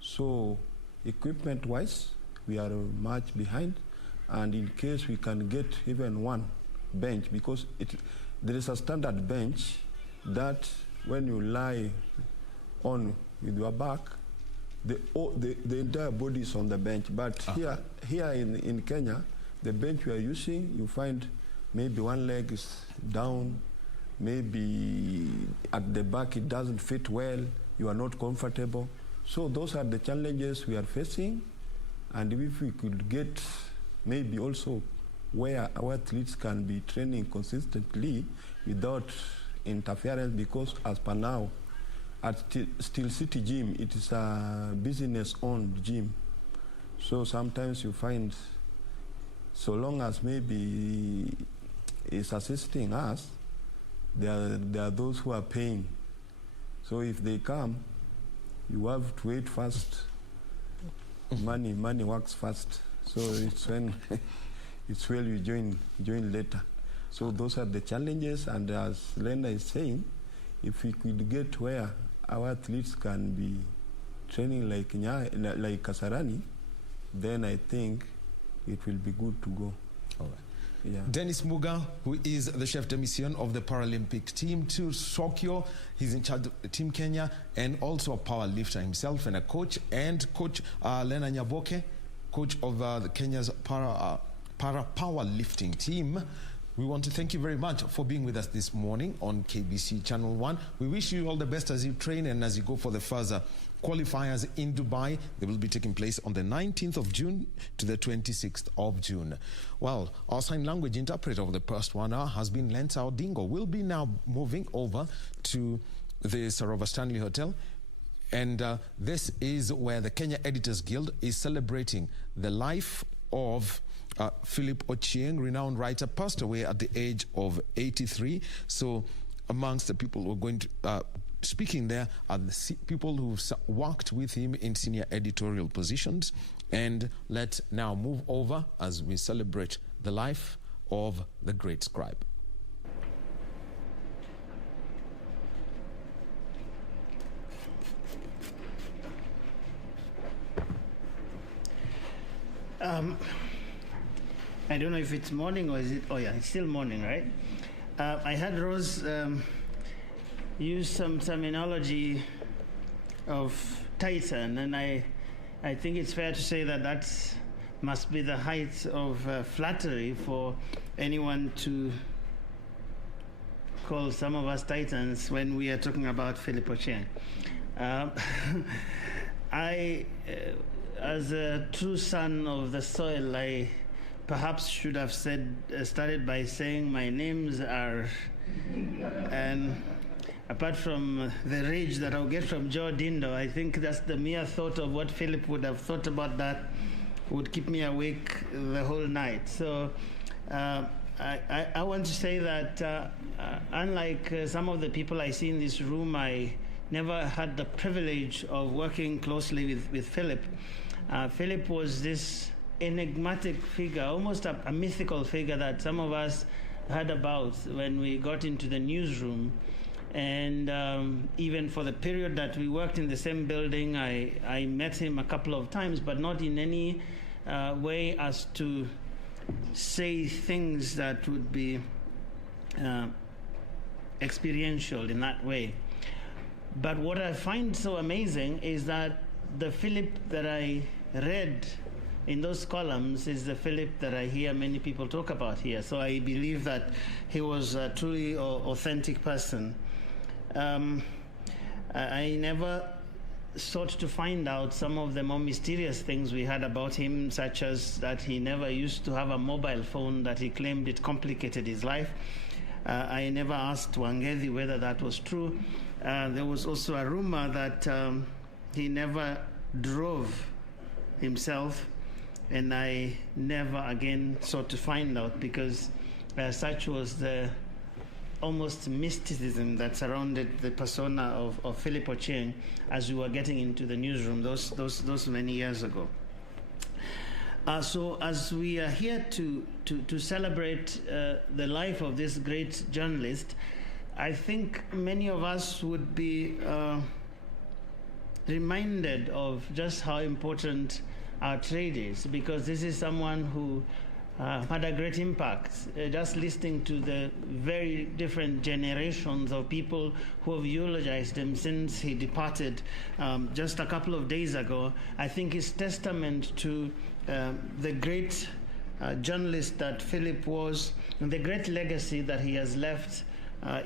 So equipment-wise, we are much behind. And in case we can get even one bench, because there is a standard bench that when you lie on with your back, the entire body is on the bench. But here in Kenya, the bench we are using, you find maybe one leg is down, maybe at the back it doesn't fit well, you are not comfortable. So those are the challenges we are facing. And if we could get maybe also where our athletes can be training consistently without interference, because as per now, at Steel City Gym, it is a business-owned gym. So sometimes you find, so long as maybe it's assisting us, there are those who are paying. So if they come, you have to wait first. Money works first. So it's when you join later. So those are the challenges, and as Lena is saying, if we could get where our athletes can be training like Kasarani, then I think it will be good to go. All right. Yeah. Dennis Muga, who is the chef de mission of the Paralympic team to Tokyo. He's in charge of Team Kenya and also a power lifter himself and a coach. And Coach Lena Nyaboke, coach of the Kenya's powerlifting team. We want to thank you very much for being with us this morning on KBC Channel 1. We wish you all the best as you train and as you go for the further qualifiers in Dubai. They will be taking place on the 19th of June to the 26th of June. Well, our sign language interpreter of the first 1 hour has been Lensa Odingo. We'll be now moving over to the Sarova Stanley Hotel. And this is where the Kenya Editors Guild is celebrating the life of Philip Ochieng, renowned writer, passed away at the age of 83. So amongst the people who are going to speaking there are the people who've worked with him in senior editorial positions. And let's now move over as we celebrate the life of the great scribe. I don't know if it's morning or is it, oh yeah, it's still morning, right? I had Rose use some terminology of Titan, and I think it's fair to say that that must be the height of flattery for anyone to call some of us Titans when we are talking about Philip Ochieng. As a true son of the soil, I perhaps should have started by saying my names are, and apart from the rage that I'll get from Joe Dindo, I think that's the mere thought of what Philip would have thought about that would keep me awake the whole night. So I want to say that unlike some of the people I see in this room, I never had the privilege of working closely with Philip. Philip was this enigmatic figure, almost a mythical figure that some of us heard about when we got into the newsroom. And even for the period that we worked in the same building, I met him a couple of times, but not in any way as to say things that would be experiential in that way. But what I find so amazing is that the Philip that I read in those columns is the Philip that I hear many people talk about here. So I believe that he was a truly authentic person. I never sought to find out some of the more mysterious things we had about him, such as that he never used to have a mobile phone, that he claimed it complicated his life. I never asked Wangedi whether that was true. There was also a rumor that he never drove himself, and I never again sought to find out, because such was the almost mysticism that surrounded the persona of Philip Ochieng as we were getting into the newsroom those many years ago. So as we are here to celebrate the life of this great journalist, I think many of us would be reminded of just how important our trade is, because this is someone who had a great impact. Just listening to the very different generations of people who have eulogized him since he departed just a couple of days ago, I think is testament to the great journalist that Philip was, and the great legacy that he has left,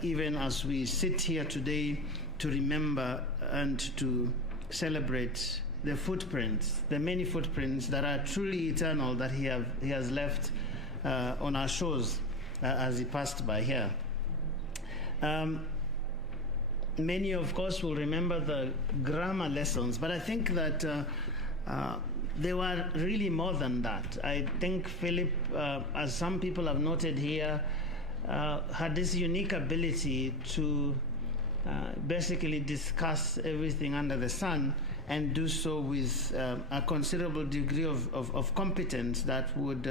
even as we sit here today to remember and to celebrate the footprints, the many footprints that are truly eternal that he has left on our shores as he passed by here. Many, of course, will remember the grammar lessons, but I think that they were really more than that. I think Philip, as some people have noted here, had this unique ability to basically discuss everything under the sun, and do so with a considerable degree of competence that would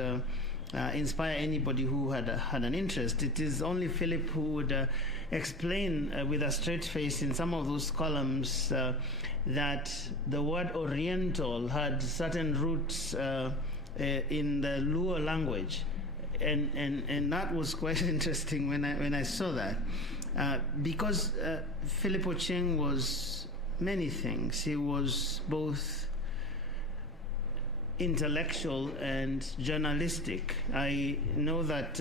inspire anybody who had an interest. It is only Philip who would explain with a straight face in some of those columns that the word Oriental had certain roots in the Luo language, and that was quite interesting when I saw that, because Philip Ochieng was many things. He was both intellectual and journalistic. I know that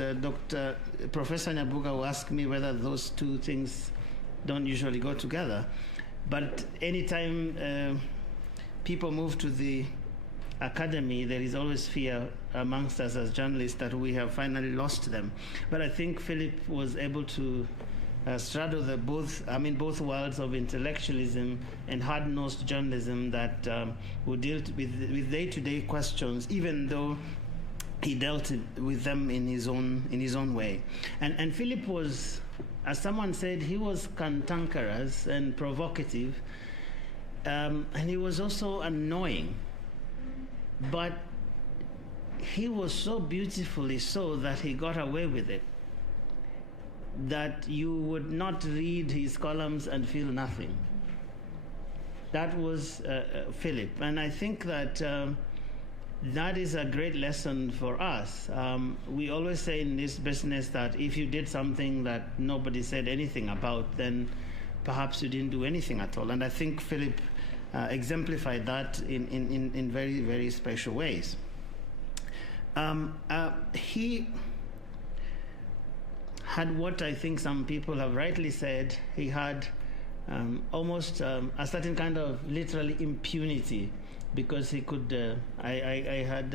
Professor Nyabuga will ask me whether those two things don't usually go together. But anytime people move to the academy, there is always fear amongst us as journalists that we have finally lost them. But I think Philip was able to straddle both worlds of intellectualism and hard-nosed journalism that would deal with day-to-day questions, even though he dealt with them in his own way. And Philip was, as someone said, he was cantankerous and provocative, and he was also annoying. But he was so beautifully so that he got away with it, that you would not read his columns and feel nothing. That was Philip. And I think that that is a great lesson for us. We always say in this business that if you did something that nobody said anything about, then perhaps you didn't do anything at all. And I think Philip exemplified that in very, very special ways. He had what I think some people have rightly said. He had almost a certain kind of literally impunity, because he could. I had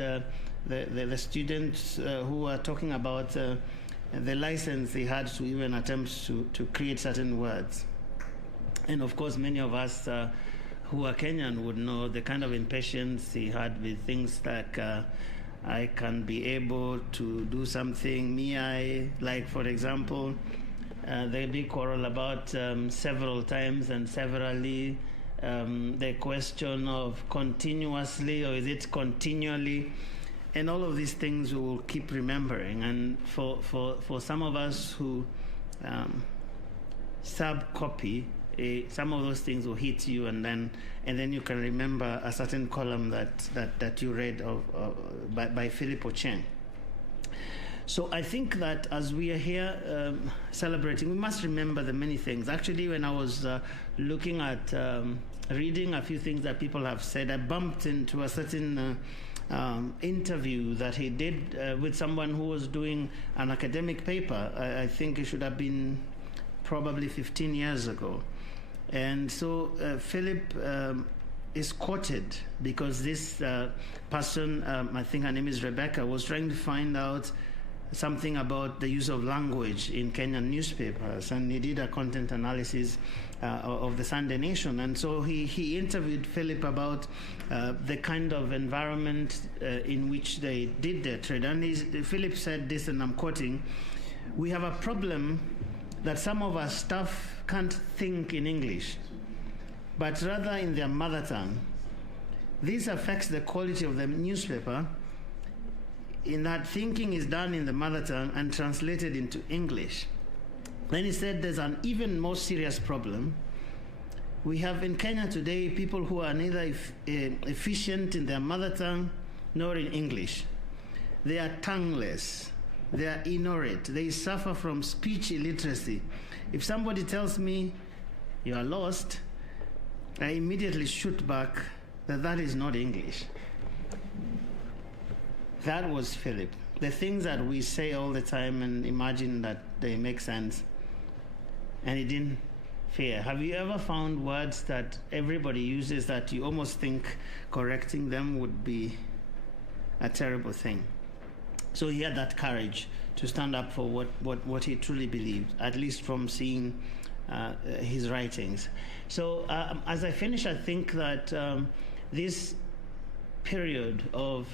the students who were talking about the license he had to even attempt to create certain words, and of course many of us who are Kenyan would know the kind of impatience he had with things like. I can be able to do something, like for example, the big quarrel about several times and severally, the question of continuously or is it continually, and all of these things we will keep remembering. And for some of us who sub-copy, some of those things will hit you, and then you can remember a certain column that you read by Philip Ochieng. So I think that as we are here celebrating, we must remember the many things. Actually, when I was looking at reading a few things that people have said, I bumped into a certain interview that he did with someone who was doing an academic paper. I think it should have been probably 15 years ago. And so Philip is quoted because this person, I think her name is Rebecca, was trying to find out something about the use of language in Kenyan newspapers, and he did a content analysis of the Sunday Nation. And so he interviewed Philip about the kind of environment in which they did their trade. And Philip said this, and I'm quoting, "We have a problem that some of our staff can't think in English, but rather in their mother tongue. This affects the quality of the newspaper in that thinking is done in the mother tongue and translated into English." Then he said there's an even more serious problem We have in Kenya today people who are neither efficient in their mother tongue nor in English. They are tongueless. They are ignorant. They suffer from speech illiteracy. If somebody tells me you are lost, I immediately shoot back that that is not English. That was Philip. The things that we say all the time and imagine that they make sense, and he didn't fear. Have you ever found words that everybody uses that you almost think correcting them would be a terrible thing? So he had that courage to stand up for what he truly believed, at least from seeing his writings. So as I finish, I think that this period of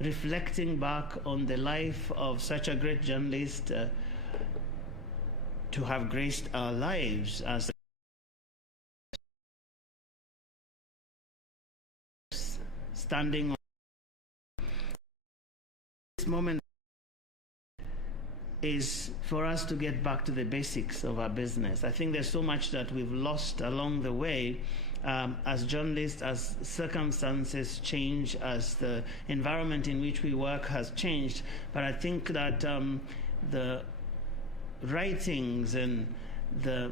reflecting back on the life of such a great journalist to have graced our lives as standing on this moment is for us to get back to the basics of our business. I think there's so much that we've lost along the way as journalists, as circumstances change, as the environment in which we work has changed. But I think that the writings and the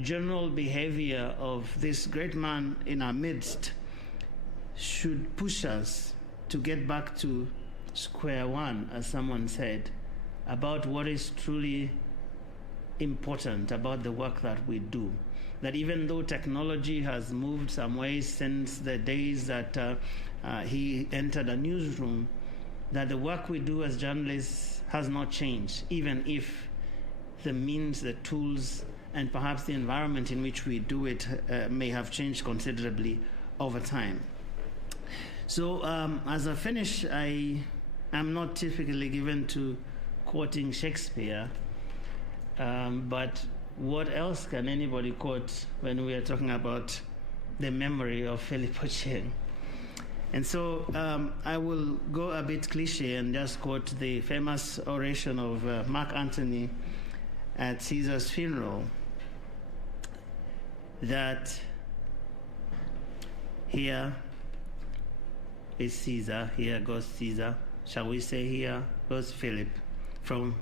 general behavior of this great man in our midst should push us to get back to square one, as someone said, about what is truly important about the work that we do. That even though technology has moved some ways since the days that he entered a newsroom, that the work we do as journalists has not changed, even if the means, the tools, and perhaps the environment in which we do it may have changed considerably over time. So as I finish, I am not typically given to quoting Shakespeare, but what else can anybody quote when we are talking about the memory of Philip Ochieng? And so I will go a bit cliche and just quote the famous oration of Mark Antony at Caesar's funeral, that here is Caesar, here goes Caesar, shall we say here goes Philip, from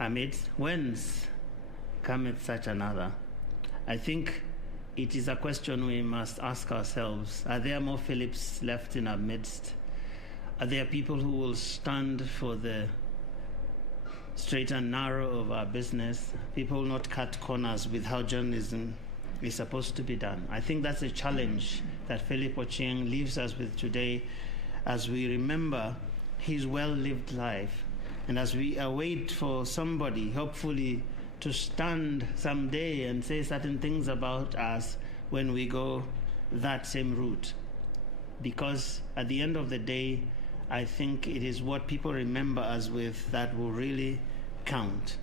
amidst whence cometh such another. I think it is a question we must ask ourselves. Are there more Philips left in our midst? Are there people who will stand for the straight and narrow of our business? People will not cut corners with how journalism is supposed to be done. I think that's a challenge that Philip Ochieng leaves us with today as we remember his well-lived life, and as we await for somebody, hopefully, to stand someday and say certain things about us when we go that same route. Because at the end of the day, I think it is what people remember us with that will really count.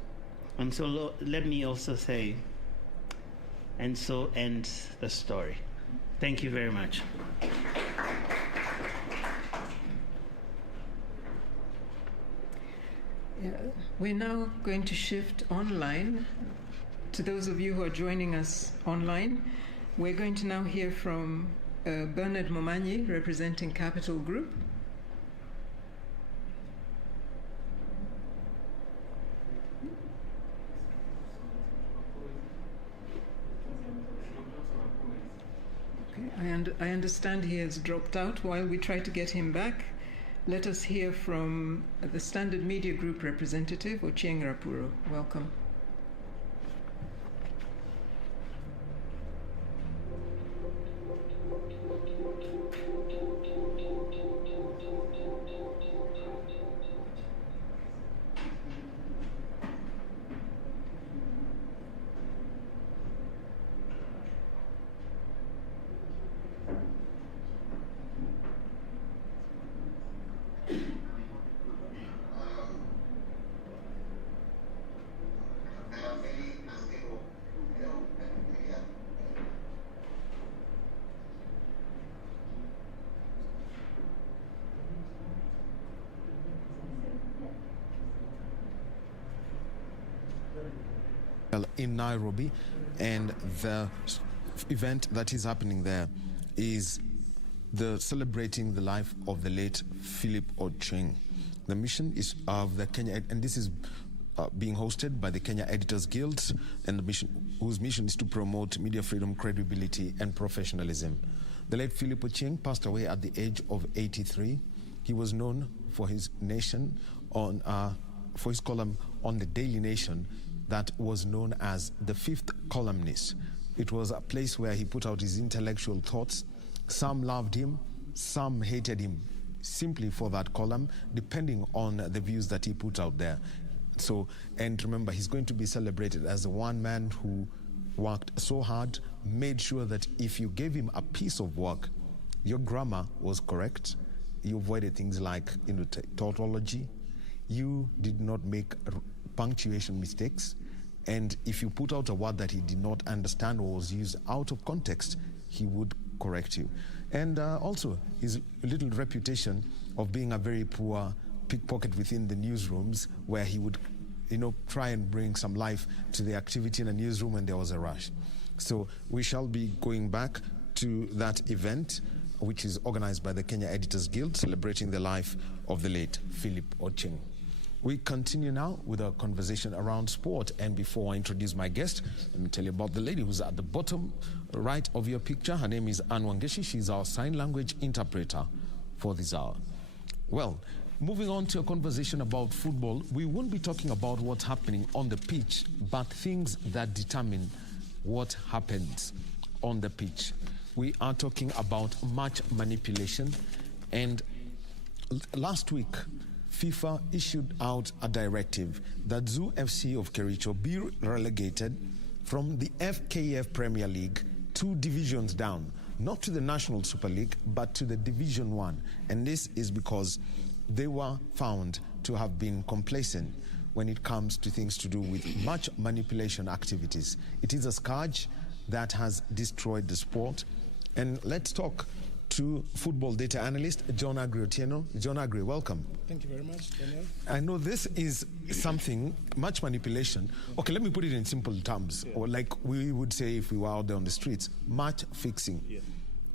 And so let me also say, and so ends the story. Thank you very much. We're now going to shift online. To those of you who are joining us online, we're going to now hear from Bernard Momanyi, representing Capital Group. Okay, I understand he has dropped out. While we try to get him back, let us hear from the Standard Media Group representative, Ochieng Rapuro. Welcome. In Nairobi, and the event that is happening there is the celebrating the life of the late Philip Ochieng. The mission is of the Kenya, and this is being hosted by the Kenya Editors Guild, and whose mission is to promote media freedom, credibility, and professionalism. The late Philip Ochieng passed away at the age of 83. He was known for his for his column on the Daily Nation that was known as the Fifth Columnist. It was a place where he put out his intellectual thoughts. Some loved him, some hated him, simply for that column, depending on the views that he put out there. So, and remember, he's going to be celebrated as the one man who worked so hard, made sure that if you gave him a piece of work, your grammar was correct, you avoided things like tautology, you did not make punctuation mistakes, and if you put out a word that he did not understand or was used out of context, he would correct you. And also his little reputation of being a very poor pickpocket within the newsrooms, where he would try and bring some life to the activity in a newsroom when there was a rush. So we shall be going back to that event, which is organized by the Kenya Editors Guild, celebrating the life of the late Philip Ochieng. We continue now with a conversation around sport. And before I introduce my guest, let me tell you about the lady who's at the bottom right of your picture. Her name is Anne Wangeshi. She's our sign language interpreter for this hour. Well, moving on to a conversation about football, we won't be talking about what's happening on the pitch, but things that determine what happens on the pitch. We are talking about match manipulation. And last week, FIFA issued out a directive that Zoo FC of Kericho be relegated from the FKF Premier League 2 divisions down, not to the National Super League, but to the Division 1. And this is because they were found to have been complacent when it comes to things to do with match manipulation activities. It is a scourge that has destroyed the sport. And let's talk to football data analyst John Agri Otieno. John Agri, welcome. Thank you very much, Daniel. I know this is something, match manipulation. Okay, let me put it in simple terms, or like we would say if we were out there on the streets. Match fixing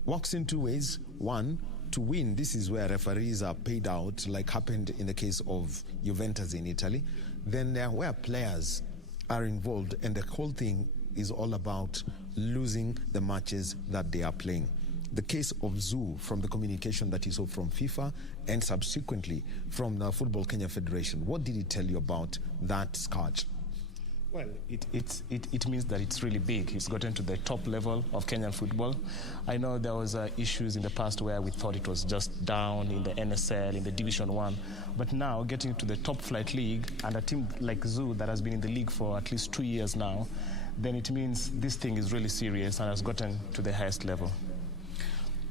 works in 2 ways. One, to win, this is where referees are paid out, like happened in the case of Juventus in Italy. Then there are where players are involved, and the whole thing is all about losing the matches that they are playing. The case of Zoo, from the communication that he saw from FIFA and subsequently from the Football Kenya Federation, what did he tell you about that scourge? Well, it means that it's really big. It's gotten to the top level of Kenyan football. I know there was issues in the past where we thought it was just down in the NSL, in the Division 1. But now, getting to the top flight league and a team like Zoo that has been in the league for at least 2 years now, then it means this thing is really serious and has gotten to the highest level.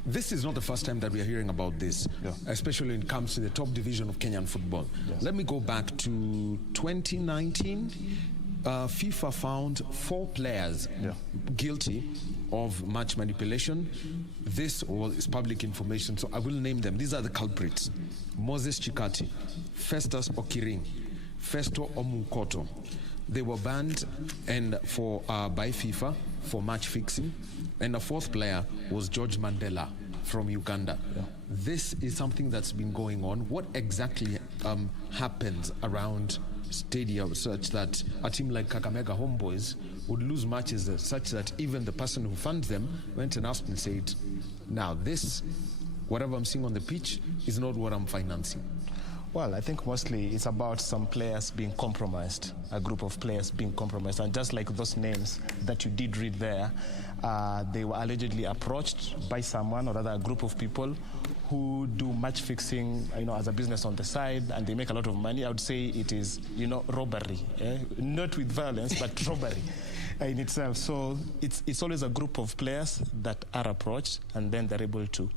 This is not the first time that we are hearing about this, especially when it comes to the top division of Kenyan football. Yes. Let me go back to 2019. FIFA found 4 players guilty of match manipulation. This is public information, so I will name them. These are the culprits: Moses Chikati, Festus Okiring, Festo Omunkoto. They were banned by FIFA for match fixing. And the 4th player was George Mandela from Uganda. This is something that's been going on. What exactly happens around stadiums such that a team like Kakamega Homeboys would lose matches such that even the person who funds them went and asked and said, now this, whatever I'm seeing on the pitch, is not what I'm financing? Well, I think mostly it's about some players being compromised, a group of players being compromised. And just like those names that you did read there, they were allegedly approached by someone or rather a group of people who do match fixing, as a business on the side, and they make a lot of money. I would say it is, robbery, not with violence, but robbery in itself. So it's always a group of players that are approached, and then they're able to,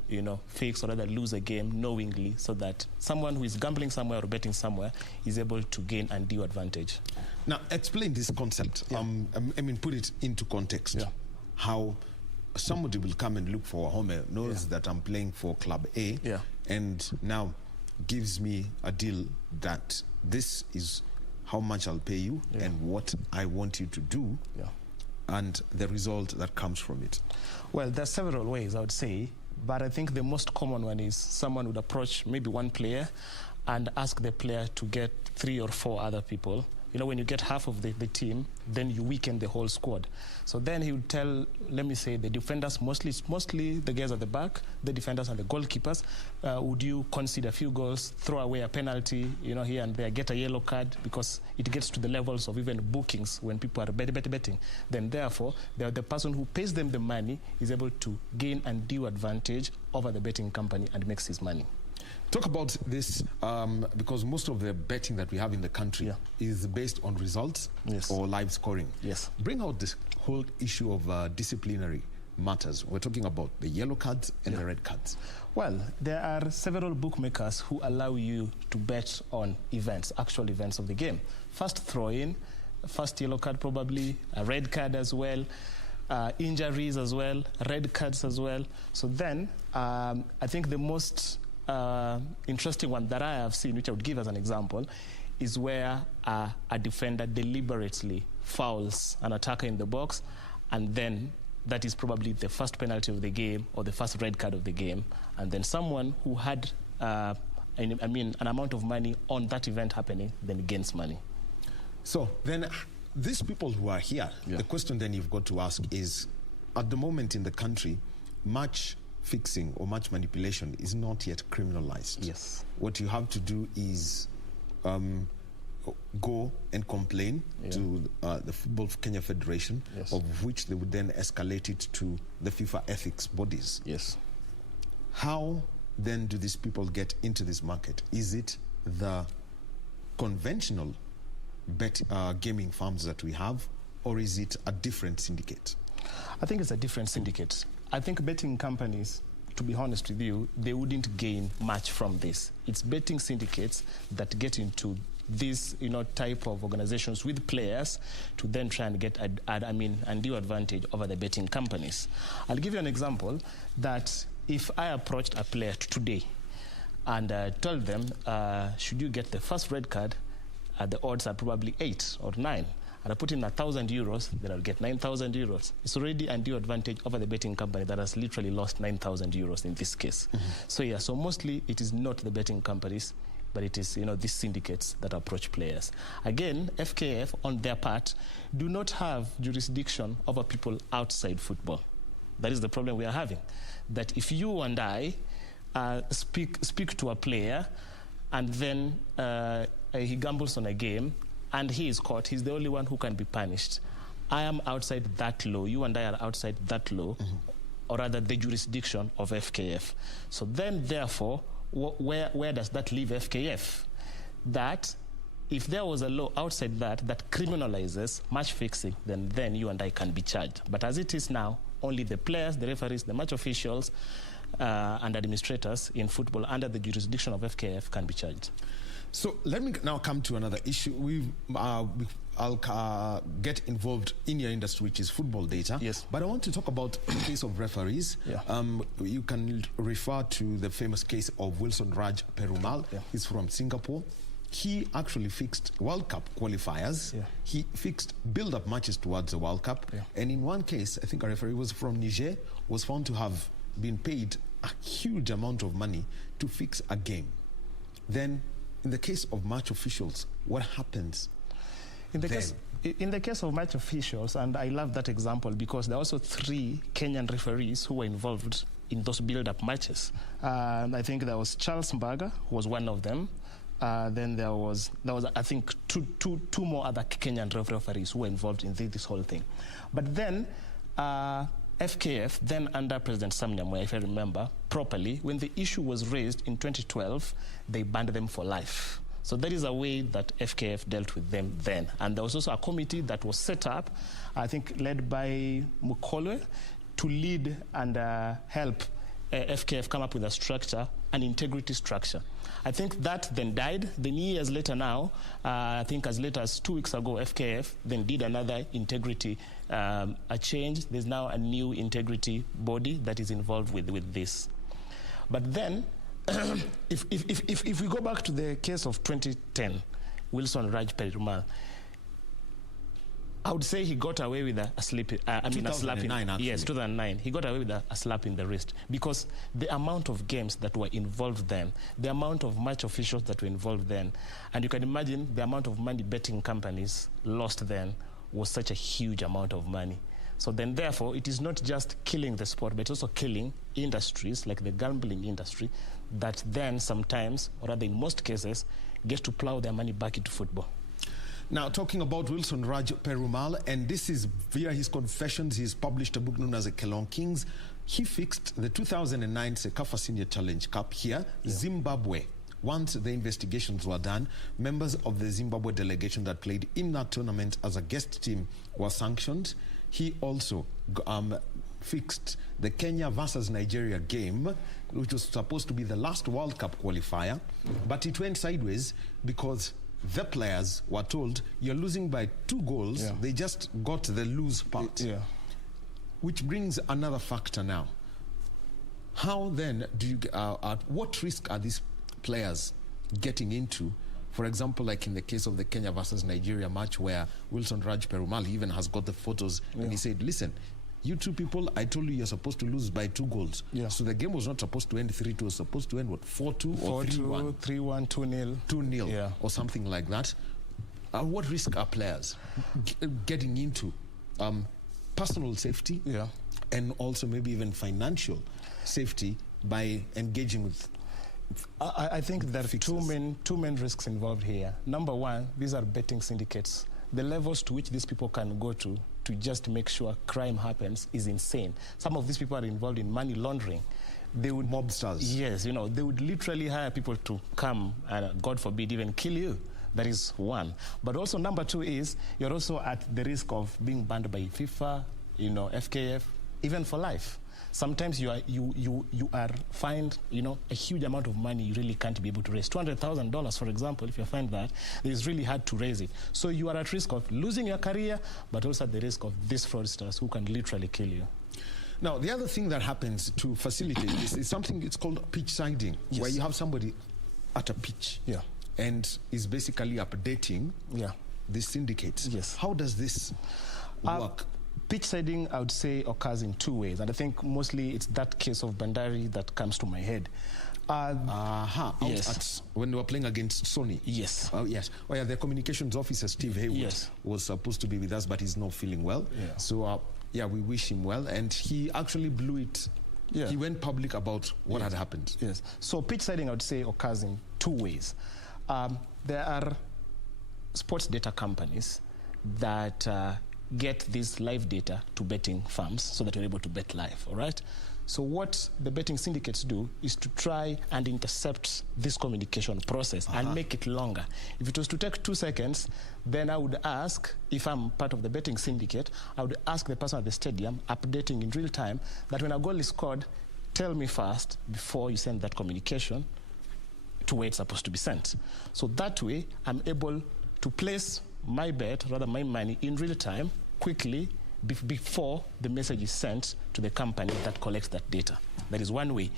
fix or rather lose a game knowingly, so that someone who is gambling somewhere or betting somewhere is able to gain undue advantage. Now, explain this concept. Put it into context. How somebody will come and look for Wahome, knows that I'm playing for Club A, and now gives me a deal that this is how much I'll pay you and what I want you to do. and the result that comes from it? Well, there are several ways, I would say, but I think the most common one is someone would approach maybe one player and ask the player to get 3 or 4 other people. You know, when you get half of the team, then you weaken the whole squad. So then he would tell, let me say, the defenders, mostly the guys at the back, the defenders and the goalkeepers, would you concede a few goals, throw away a penalty, you know, here and there, get a yellow card, because it gets to the levels of even bookings when people are betting. Then therefore, the person who pays them the money is able to gain undue advantage over the betting company and makes his money. Talk about this, because most of the betting that we have in the country is based on results or live scoring. Yes. Bring out this whole issue of disciplinary matters. We're talking about the yellow cards and the red cards. Well, there are several bookmakers who allow you to bet on events, actual events of the game. First throw-in, first yellow card probably, a red card as well, injuries as well, red cards as well. So then, I think the most interesting one that I have seen, which I would give as an example, is where a defender deliberately fouls an attacker in the box, and then that is probably the first penalty of the game or the first red card of the game, and then someone who had an amount of money on that event happening then gains money. So then these people who are here, the question then you've got to ask is, at the moment in the country, match fixing or match manipulation is not yet criminalized. Yes. What you have to do is go and complain to the Football Kenya Federation, of which they would then escalate it to the FIFA ethics bodies. Yes. How then do these people get into this market? Is it the conventional gaming farms that we have, or is it a different syndicate? I think it's a different syndicate. I think betting companies, to be honest with you, they wouldn't gain much from this. It's betting syndicates that get into this, type of organizations with players to then try and get undue advantage over the betting companies. I'll give you an example that if I approached a player today and told them, should you get the first red card, the odds are probably 8 or 9. And I put in 1,000 euros, then I'll get 9,000 euros. It's already undue advantage over the betting company that has literally lost 9,000 euros in this case. So mostly it is not the betting companies, but it is, these syndicates that approach players. Again, FKF, on their part, do not have jurisdiction over people outside football. That is the problem we are having. That if you and I speak to a player, and then he gambles on a game, and he is caught, he's the only one who can be punished. I am outside that law. You and I are outside that law, or rather the jurisdiction of FKF. So then, therefore, where does that leave FKF? That if there was a law outside that criminalizes match fixing, then you and I can be charged. But as it is now, only the players, the referees, the match officials, and administrators in football under the jurisdiction of FKF can be charged. So let me now come to another issue. I'll get involved in your industry, which is football data. Yes. But I want to talk about the case of referees. You can refer to the famous case of Wilson Raj Perumal. He's from Singapore. He actually fixed World Cup qualifiers. He fixed build-up matches towards the World Cup. And in one case, I think a referee was from Niger, was found to have been paid a huge amount of money to fix a game. Then, in the case of match officials, what happens? In the case of match officials, and I love that example because there are also 3 Kenyan referees who were involved in those build-up matches. I think there was Charles Mbaga, who was one of them. Then there was I think two more other Kenyan referees who were involved in this whole thing. But then FKF, then under President Sam Nyamwe, if I remember properly, when the issue was raised in 2012, they banned them for life. So that is a way that FKF dealt with them then. And there was also a committee that was set up, I think led by Mukolwe, to lead and help FKF come up with a structure, an integrity structure. I think that then died. Then years later now, I think as late as 2 weeks ago, FKF then did another integrity a change. There's now a new integrity body that is involved with this. But then, if we go back to the case of 2010, Wilson Raj Perumal, I would say he got away with a slap. A slap in, actually. Yes, 2009. He got away with a slap in the wrist because the amount of games that were involved then, the amount of match officials that were involved then, and you can imagine the amount of money betting companies lost then was such a huge amount of money. So then, therefore, it is not just killing the sport, but it's also killing industries like the gambling industry that then sometimes, or rather in most cases, get to plow their money back into football. Now, talking about Wilson Raj Perumal, and this is via his confessions, he's published a book known as Kelong Kings. He fixed the 2009 Sekafa Senior Challenge Cup here, Zimbabwe. Once the investigations were done, members of the Zimbabwe delegation that played in that tournament as a guest team were sanctioned. He also fixed the Kenya versus Nigeria game, which was supposed to be the last World Cup qualifier, but it went sideways because the players were told, you're losing by 2 goals. Yeah. They just got the lose part. Yeah. Which brings another factor now. How then do you, at what risk are these players getting into? For example, like in the case of the Kenya versus Nigeria match where Wilson Raj Perumal even has got the photos and he said, listen, you 2 people, I told you you're supposed to lose by 2 goals. Yeah. So the game was not supposed to end 3-2, it was supposed to end, what, 4-2 or 3-1? 3-1, 2-0. 2-0, or something like that. What risk are players getting into? Personal safety, and also maybe even financial safety by engaging with... I think there are two main risks involved here. Number one, these are betting syndicates. The levels to which these people can go to just make sure crime happens is insane. Some of these people are involved in money laundering. They would mobsters. Yes, you know, they would literally hire people to come and, God forbid, even kill you. That is one. But also number 2 is you're also at the risk of being banned by FIFA, you know, FKF, even for life. Sometimes you are fined, you know, a huge amount of money you really can't be able to raise. $200,000, for example, if you find that, it's really hard to raise it. So you are at risk of losing your career, but also at the risk of these fraudsters who can literally kill you. Now, the other thing that happens to facilitate this is something, it's called pitch siding, where you have somebody at a pitch and is basically updating the syndicates. Yes. How does this work? Pitch siding, I would say, occurs in 2 ways, and I think mostly it's that case of Bandari that comes to my head. Yes. When they were playing against Sony. Yes. Yes. Oh, yeah, the communications officer, Steve Haywood, was supposed to be with us, but he's not feeling well. Yeah. So, yeah, we wish him well, and he actually blew it. Yeah. He went public about what had happened. Yes. So pitch siding, I would say, occurs in 2 ways. There are sports data companies that get this live data to betting firms so that you're able to bet live, all right? So what the betting syndicates do is to try and intercept this communication process and make it longer. If it was to take 2 seconds, then I would ask, if I'm part of the betting syndicate, I would ask the person at the stadium, updating in real time, that when a goal is scored, tell me first before you send that communication to where it's supposed to be sent. So that way, I'm able to place my bet, rather my money, in real time, quickly, before the message is sent to the company that collects that data. That is one way.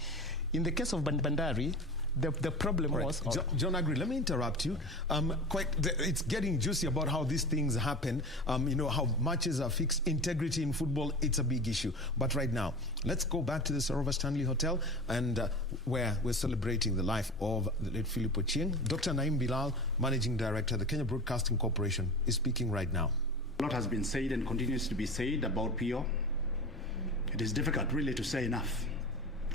In the case of Bandari, the problem was... John Agri, let me interrupt you. It's getting juicy about how these things happen. You know, how matches are fixed. Integrity in football, it's a big issue. But right now, let's go back to the Sarova Stanley Hotel, and where we're celebrating the life of the late Philip Ochieng. Dr. Naim Bilal, Managing Director of the Kenya Broadcasting Corporation, is speaking right now. A lot has been said and continues to be said about PO. It is difficult really to say enough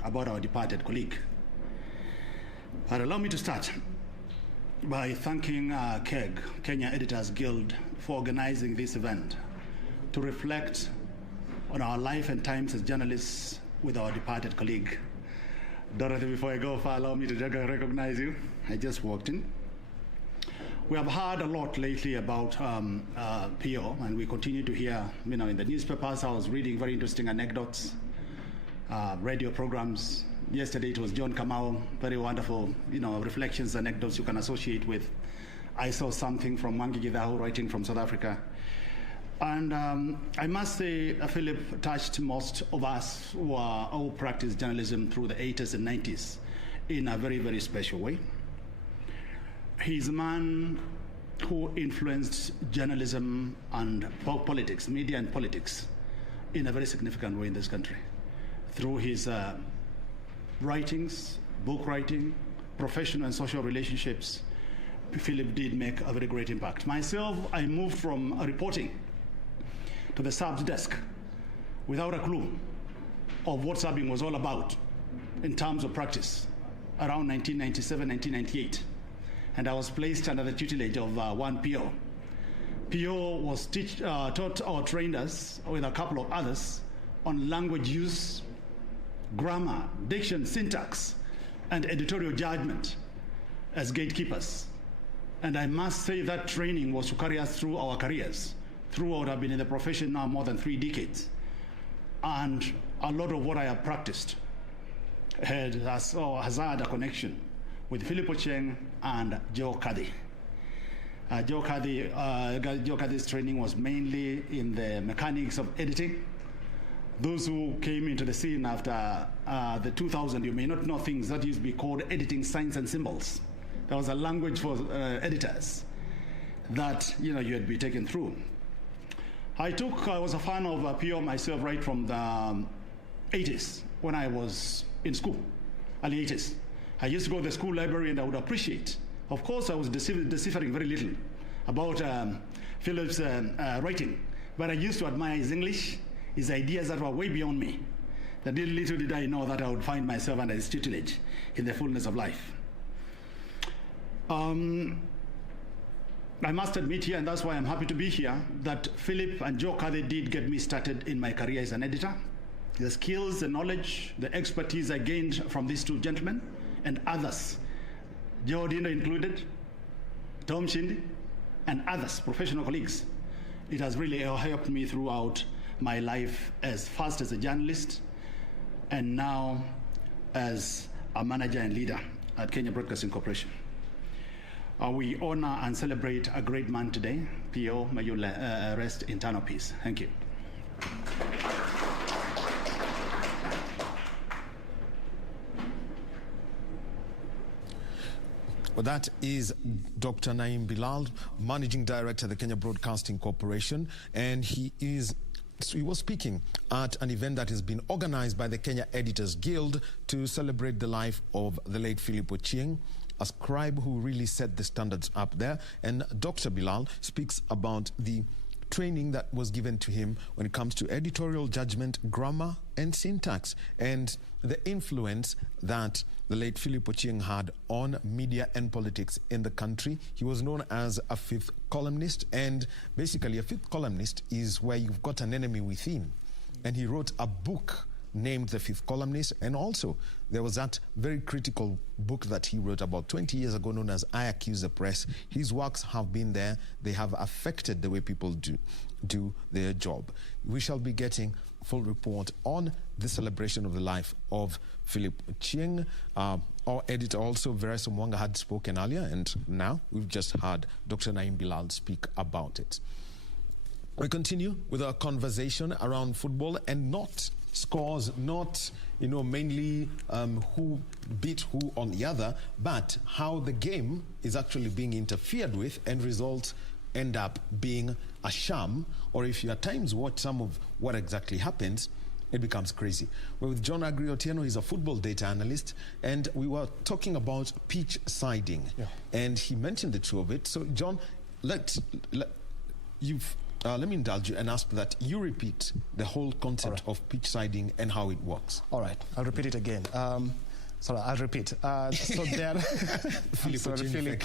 about our departed colleague. But allow me to start by thanking KEG, Kenya Editors Guild, for organizing this event to reflect on our life and times as journalists with our departed colleague. Dorothy, before I go far, allow me to recognize you. I just walked in. We have heard a lot lately about PO, and we continue to hear, you know, in the newspapers. I was reading very interesting anecdotes, radio programs. Yesterday it was John Kamau, very wonderful, you know, reflections, anecdotes you can associate with. I saw something from Mwangi Gidahu writing from South Africa. And I must say, Philip touched most of us who all practiced journalism through the 80s and 90s in a very, very special way. He's a man who influenced journalism and politics, media and politics, in a very significant way in this country. Through his writings, book writing, professional and social relationships, Philip did make a very great impact. Myself, I moved from reporting to the subs desk without a clue of what subbing was all about in terms of practice around 1997, 1998. And I was placed under the tutelage of one PO. PO was taught or trained us with a couple of others on language use, grammar, diction, syntax, and editorial judgment as gatekeepers. And I must say that training was to carry us through our careers. Throughout, I've been in the profession now more than 3 decades. And a lot of what I have practiced has had a connection with Philip Ochieng and Joe Cuddy. Joe Cuddy's training was mainly in the mechanics of editing. Those who came into the scene after the 2000, you may not know things that used to be called editing signs and symbols. There was a language for editors that you had to be taken through. I was a fan of PO myself right from the 80s when I was in school, early 80s. I used to go to the school library and I would appreciate. Of course, I was deciphering very little about Philip's writing, but I used to admire his English, his ideas that were way beyond me. That little did I know that I would find myself under his tutelage in the fullness of life. I must admit here, and that's why I'm happy to be here, that Philip and Joe Cuddy did get me started in my career as an editor. The skills, the knowledge, the expertise I gained from these two gentlemen and others, Joe Dino included, Tom Shindi, and others, professional colleagues. It has really helped me throughout my life, as first as a journalist and now as a manager and leader at Kenya Broadcasting Corporation. We honor and celebrate a great man today. P.O., may you rest in eternal peace. Thank you. Well, that is Dr. Naim Bilal, Managing Director of the Kenya Broadcasting Corporation, and he was speaking at an event that has been organized by the Kenya Editors Guild to celebrate the life of the late Philip Ochieng, a scribe who really set the standards up there. And Dr. Bilal speaks about the training that was given to him when it comes to editorial judgment, grammar, and syntax, and the influence that the late Philip Ochieng had on media and politics in the country. He was known as a fifth columnist, and basically a fifth columnist is where you've got an enemy within. And he wrote a book named The Fifth Columnist, and also there was that very critical book that he wrote about 20 years ago known as I Accuse the Press. His works have been there. They have affected the way people do their job. We shall be getting a full report on the celebration of the life of Philip Ochieng. Our editor also, Veresa Mwanga, had spoken earlier, and now we've just heard Dr. Naim Bilal speak about it. We continue with our conversation around football, and not scores, not mainly who beat who on the other, but how the game is actually being interfered with and results end up being a sham, or if you at times watch some of what exactly happens, it becomes crazy. We're with John Agri Otieno. He's a football data analyst, and we were talking about pitch siding, and he mentioned the two of it. So John, let me indulge you and ask that you repeat the whole concept of pitch siding and how it works. All right, I'll repeat it again. Sorry, I'll repeat. So there are Philip.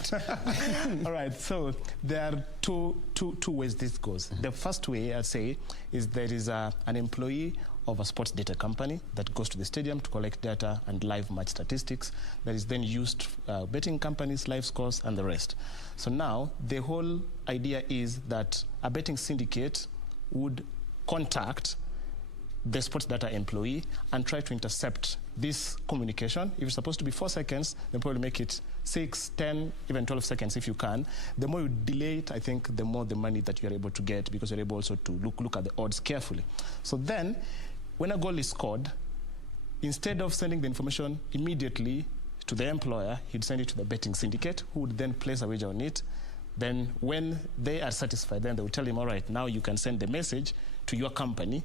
All right, so there are two ways this goes. The first way, I'd say, is there is an employee of a sports data company that goes to the stadium to collect data and live match statistics that is then used betting companies, live scores, and the rest. So now the whole idea is that a betting syndicate would contact the sports data employee and try to intercept this communication. If it's supposed to be 4 seconds, then probably make it 6, 10, even 12 seconds if you can. The more you delay it, I think the more the money that you're able to get, because you're able also to look at the odds carefully. So then, when a goal is scored, instead of sending the information immediately to the employer, he'd send it to the betting syndicate, who would then place a wager on it. Then when they are satisfied, then they will tell him, all right, now you can send the message to your company.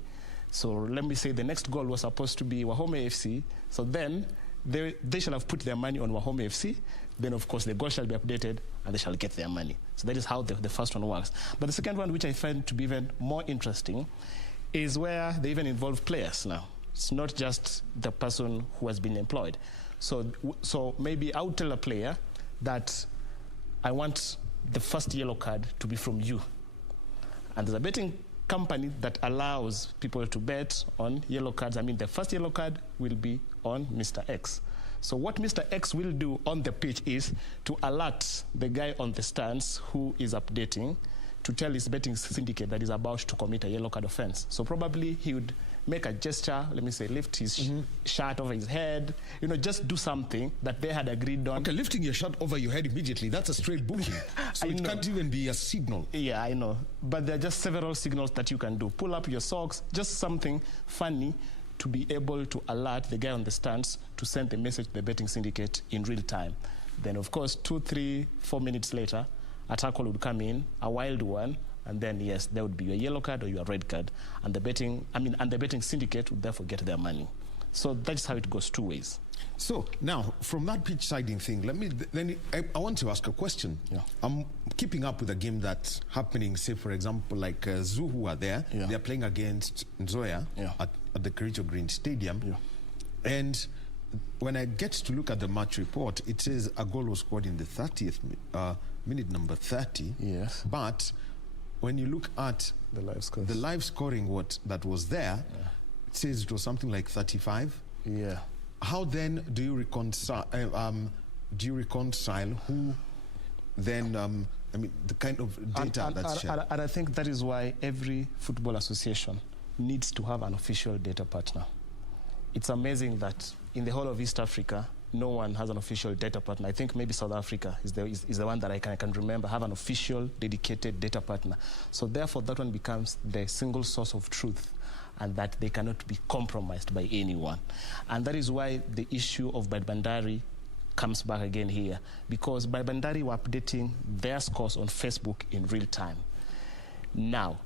So let me say the next goal was supposed to be Wahome FC. So then they shall have put their money on Wahome FC. Then, of course, the goal shall be updated and they shall get their money. So that is how the first one works. But the second one, which I find to be even more interesting, is where they even involve players now. It's not just the person who has been employed. So maybe I would tell a player that I want the first yellow card to be from you. And there's a betting company that allows people to bet on yellow cards. I mean, the first yellow card will be on Mr. X. So what Mr. X will do on the pitch is to alert the guy on the stands who is updating to tell his betting syndicate that is about to commit a yellow card offense. So probably he would make a gesture, let me say, lift his shirt over his head, just do something that they had agreed on. Okay, lifting your shirt over your head immediately, that's a straight booking. So it can't even be a signal. Yeah, I know. But there are just several signals that you can do. Pull up your socks, just something funny to be able to alert the guy on the stands to send the message to the betting syndicate in real time. Then, of course, 2, 3, 4 minutes later, a tackle would come in, a wild one, and then, yes, there would be your yellow card or your red card, and the betting syndicate would therefore get their money. So that's how it goes two ways. So now, from that pitch siding thing, I want to ask a question. Yeah. I'm keeping up with a game that's happening, say, for example, like Zuhu are there. Yeah. They're playing against Nzoia at the Kericho Green Stadium. Yeah. And when I get to look at the match report, it says a goal was scored in the 30th minute, number 30. Yes. But when you look at the live scoring that was there, it says it was something like 35. Yeah. How then do you reconcile? Who then? The kind of data that's shared. And I think that is why every football association needs to have an official data partner. It's amazing that in the whole of East Africa, no one has an official data partner. I think maybe South Africa is the one that I can remember, have an official dedicated data partner. So therefore, that one becomes the single source of truth, and that they cannot be compromised by anyone. And that is why the issue of Bandari comes back again here, because Bandari were updating their scores on Facebook in real time. Now,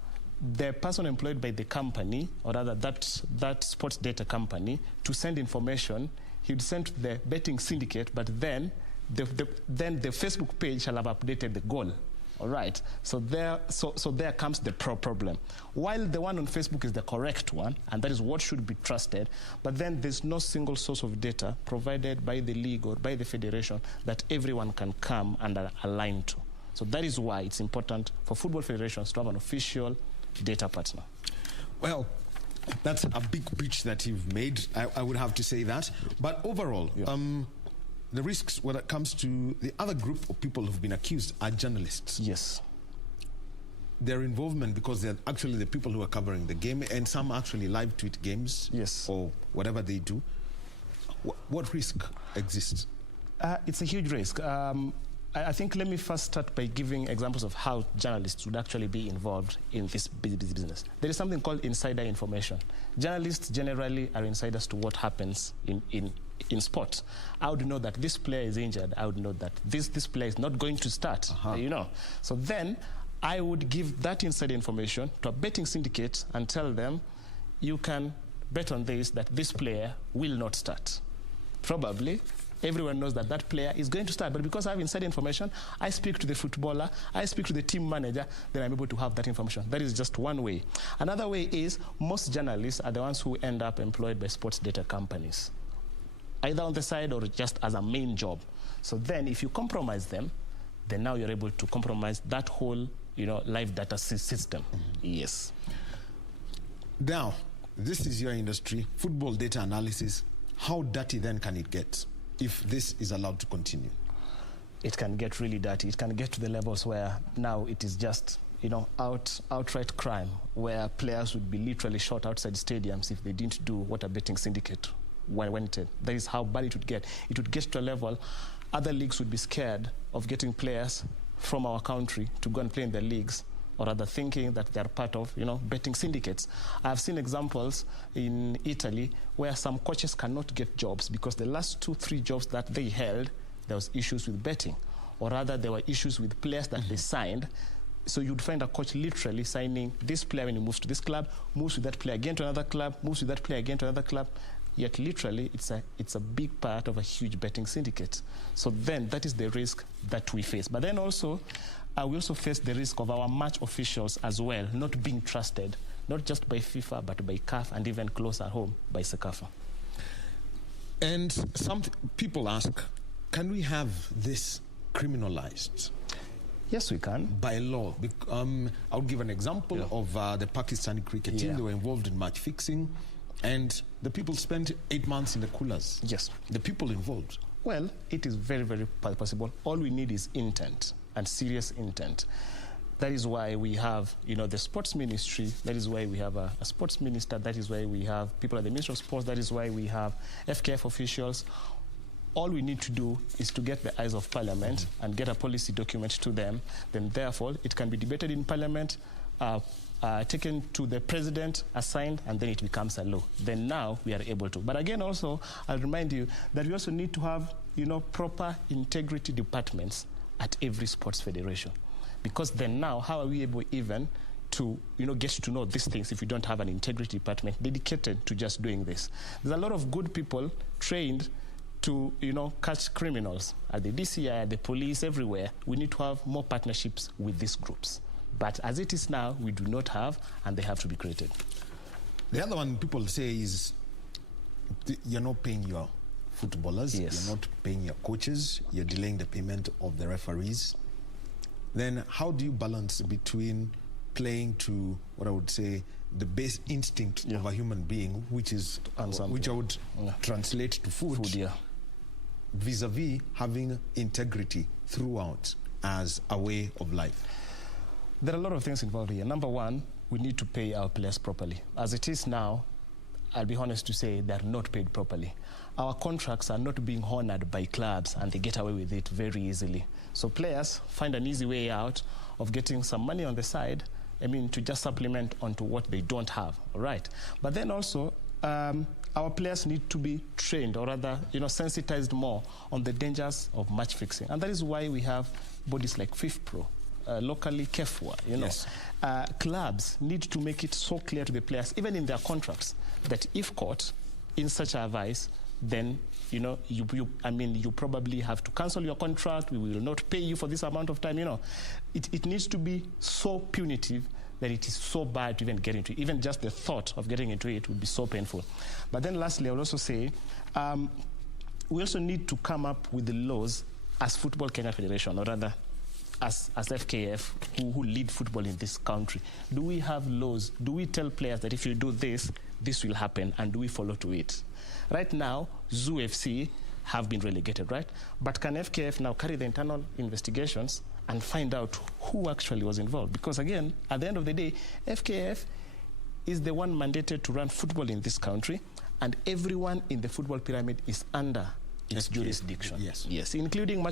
the person employed by the company, or rather that sports data company, to send information, he would send to the betting syndicate, but then the Facebook page shall have updated the goal. All right, so there comes the problem. While the one on Facebook is the correct one, and that is what should be trusted, but then there's no single source of data provided by the league or by the federation that everyone can come and align to. So that is why it's important for football federations to have an official data partner. Well, that's a big pitch that you've made, I would have to say that. But overall, the risks when it comes to the other group of people who've been accused are journalists. Yes. Their involvement, because they're actually the people who are covering the game, and some actually live tweet games. Yes. Or whatever they do. What risk exists? It's a huge risk. I think let me first start by giving examples of how journalists would actually be involved in this business. There is something called insider information. Journalists generally are insiders to what happens in sport. I would know that this player is injured. I would know that this player is not going to start. So then I would give that insider information to a betting syndicate and tell them, you can bet on this, that this player will not start. Probably everyone knows that that player is going to start, but because I have inside information, I speak to the footballer, I speak to the team manager, then I'm able to have that information. That is just one way. Another way is most journalists are the ones who end up employed by sports data companies, either on the side or just as a main job. So then if you compromise them, then now you're able to compromise that whole live data system. Yes. Now, this is your industry, football data analysis. How dirty then can it get if this is allowed to continue? It can get really dirty. It can get to the levels where now it is just, outright crime, where players would be literally shot outside stadiums if they didn't do what a betting syndicate wanted. That is how bad it would get. It would get to a level other leagues would be scared of getting players from our country to go and play in their leagues, or rather thinking that they're part of, betting syndicates. I've seen examples in Italy where some coaches cannot get jobs because the last 2-3 jobs that they held, there was issues with betting. or rather there were issues with players that they signed. So you'd find a coach literally signing this player when he moves to this club, moves with that player again to another club, moves with that player again to another club. Yet literally it's a big part of a huge betting syndicate. So then that is the risk that we face. But then also, we also face the risk of our match officials as well not being trusted, not just by FIFA, but by CAF and even close at home by SECAFA. And some people ask, can we have this criminalized? Yes, we can. By law. I'll give an example of the Pakistani cricket team. They were involved in match fixing, and the people spent 8 months in the coolers. Yes. The people involved. Well, it is very, very possible. All we need is intent, and serious intent. That is why we have, the sports ministry. That is why we have a sports minister. That is why we have people at the Ministry of Sports. That is why we have FKF officials. All we need to do is to get the eyes of Parliament and get a policy document to them. Then, therefore, it can be debated in Parliament, taken to the President, assigned, and then it becomes a law. Then now we are able to. But again, also, I'll remind you that we also need to have, proper integrity departments at every sports federation. Because then now, how are we able even to, get to know these things if we don't have an integrity department dedicated to just doing this? There's a lot of good people trained to, catch criminals at the DCI, at the police, everywhere. We need to have more partnerships with these groups. But as it is now, we do not have, and they have to be created. The other one people say is you're not paying your footballers, you're not paying your coaches, you're delaying the payment of the referees. Then how do you balance between playing to what I would say the base instinct of a human being, which I would translate to food, vis-a-vis having integrity throughout as a way of life? There are a lot of things involved here. Number one, we need to pay our players properly. As it is now, I'll be honest to say they're not paid properly. Our contracts are not being honored by clubs, and they get away with it very easily. So players find an easy way out of getting some money on the side, to just supplement onto what they don't have, all right? But then also, our players need to be trained, or rather, sensitized more on the dangers of match fixing. And that is why we have bodies like FIFPro, locally KEFWA, clubs need to make it so clear to the players, even in their contracts, that if caught in such a vice, then you probably have to cancel your contract. We will not pay you for this amount of time. It needs to be so punitive that it is so bad to even get into it. Even just the thought of getting into it would be so painful. But then lastly, I will also say we also need to come up with the laws as Football Kenya Federation, or rather as FKF, who lead football in this country. Do we have laws? Do we tell players that if you do this, this will happen, and do we follow to it? Right now, Zoo FC have been relegated, right? But can FKF now carry the internal investigations and find out who actually was involved? Because again, at the end of the day, FKF is the one mandated to run football in this country, and everyone in the football pyramid is under its jurisdiction. Yes, including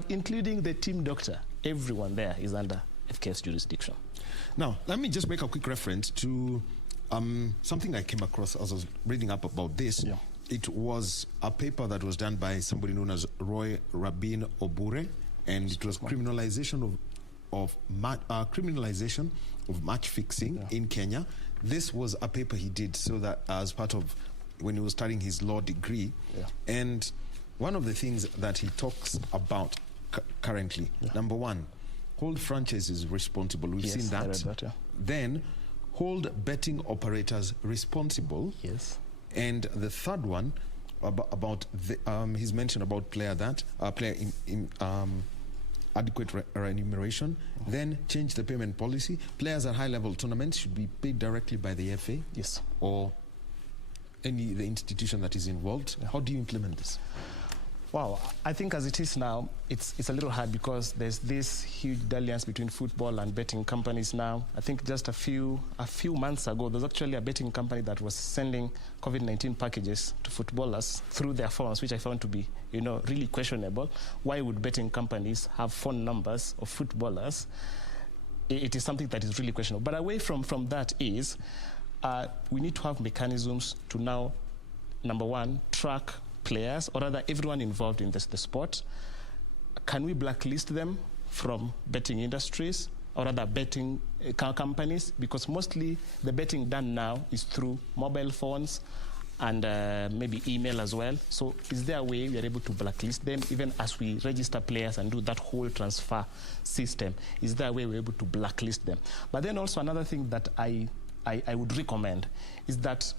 the team doctor. Everyone there is under FKF's jurisdiction. Now, let me just make a quick reference to something I came across as I was reading up about this. It was a paper that was done by somebody known as Roy Rabin Obure, and it was criminalization of match fixing in Kenya. This was a paper he did so that as part of when he was studying his law degree. And one of the things that he talks about currently, number one, hold franchises responsible. We've seen that. I read that. Then hold betting operators responsible. And the third one about he's mentioned about player in adequate remuneration. Then change the payment policy. Players at high-level tournaments should be paid directly by the FA. Or the institution that is involved. How do you implement this? Wow, I think as it is now, it's a little hard because there's this huge dalliance between football and betting companies now. I think just a few months ago, there was actually a betting company that was sending COVID-19 packages to footballers through their phones, which I found to be, really questionable. Why would betting companies have phone numbers of footballers? It is something that is really questionable. But away from that is, we need to have mechanisms to now, number one, track players, or rather everyone involved in the sport. Can we blacklist them from betting industries, or rather betting companies, because mostly the betting done now is through mobile phones and maybe email as well. So is there a way we are able to blacklist them, even as we register players and do that whole transfer system? Is there a way we're able to blacklist them? But then also another thing that I would recommend is that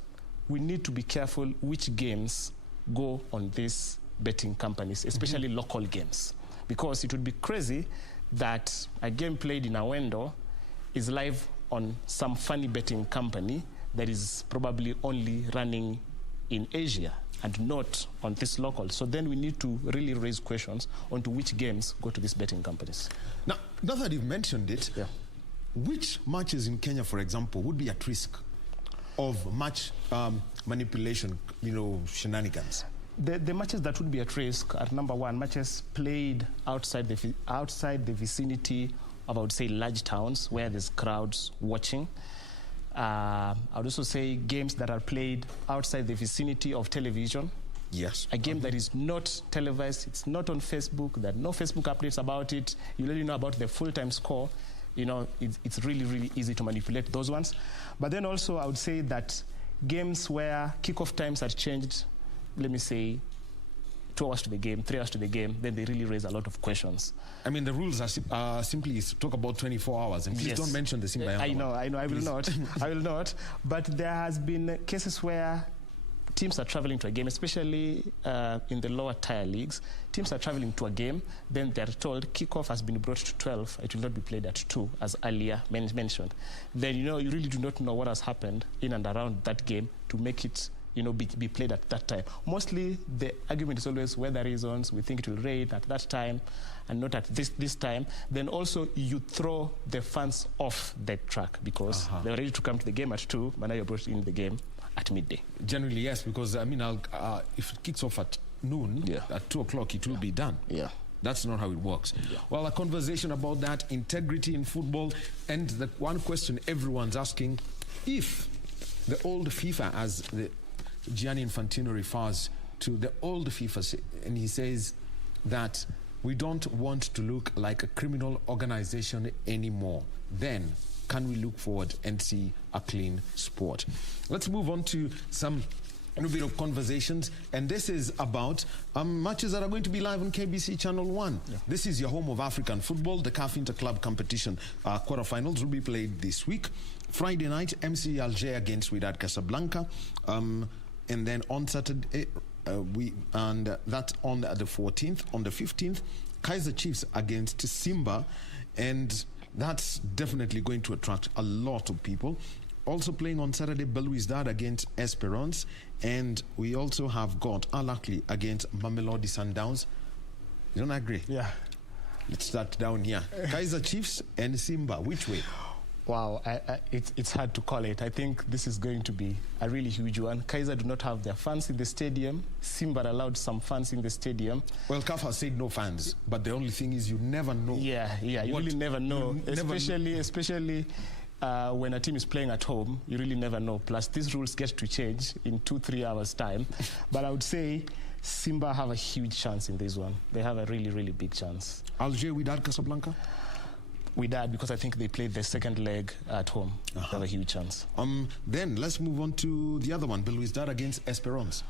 we need to be careful which games go on these betting companies, especially local games, because it would be crazy that a game played in Awendo is live on some funny betting company that is probably only running in Asia and not on this local. So then we need to really raise questions onto which games go to these betting companies. Now that you've mentioned it, which matches in Kenya, for example, would be at risk of match manipulation, shenanigans? The matches that would be at risk are, number one, matches played outside the vicinity of, I would say, large towns where there's crowds watching. I would also say games that are played outside the vicinity of television. Yes. A game that is not televised, it's not on Facebook, there are no Facebook updates about it. You really know about the full-time score. It's really, really easy to manipulate those ones. But then also I would say that games where kickoff times are changed, let me say, 2 hours to the game, 3 hours to the game, then they really raise a lot of questions. I mean, the rules are simply to talk about 24 hours, and please don't mention the Simba. I know, I will not. I will not. But there has been cases where teams are traveling to a game, especially in the lower tier leagues. Teams are traveling to a game, then they're told kickoff has been brought to 12. It will not be played at 2, as earlier mentioned. Then, you really do not know what has happened in and around that game to make it be played at that time. Mostly the argument is always weather reasons. We think it will rain at that time and not at this time. Then also you throw the fans off the track because they're ready to come to the game at 2, but now you're brought in the game at midday. Generally, yes, because if it kicks off at noon, at 2 o'clock it will be done. Yeah. That's not how it works. Yeah. Well, a conversation about that, integrity in football, and the one question everyone's asking, if the old FIFA, as the Gianni Infantino refers to the old FIFA, and he says that we don't want to look like a criminal organization anymore, then can we look forward and see a clean sport? Let's move on to a bit of conversations, and this is about matches that are going to be live on KBC Channel 1. Yeah. This is your home of African football. The CAF Interclub competition quarterfinals will be played this week. Friday night, MC Alger against Wydad Casablanca. And then on Saturday, that's on the 14th. On the 15th, Kaizer Chiefs against Simba. And that's definitely going to attract a lot of people. Also playing on Saturday, Belouizdad against Esperance. And we also have got Al Ahly against Mamelodi Sundowns. You don't agree? Yeah. Let's start down here. Kaizer Chiefs and Simba, which way? Wow, it's hard to call it. I think this is going to be a really huge one. Kaizer do not have their fans in the stadium. Simba allowed some fans in the stadium. Well, CAF has said no fans, but the only thing is you never know. Yeah, you really never know. Especially when a team is playing at home, you really never know. Plus, these rules get to change in 2-3 hours' time. But I would say Simba have a huge chance in this one. They have a really, really big chance. Alger, Wydad Casablanca? Wydad, because I think they played the second leg at home. They have a huge chance. Then let's move on to the other one, Belouizdad against Esperance.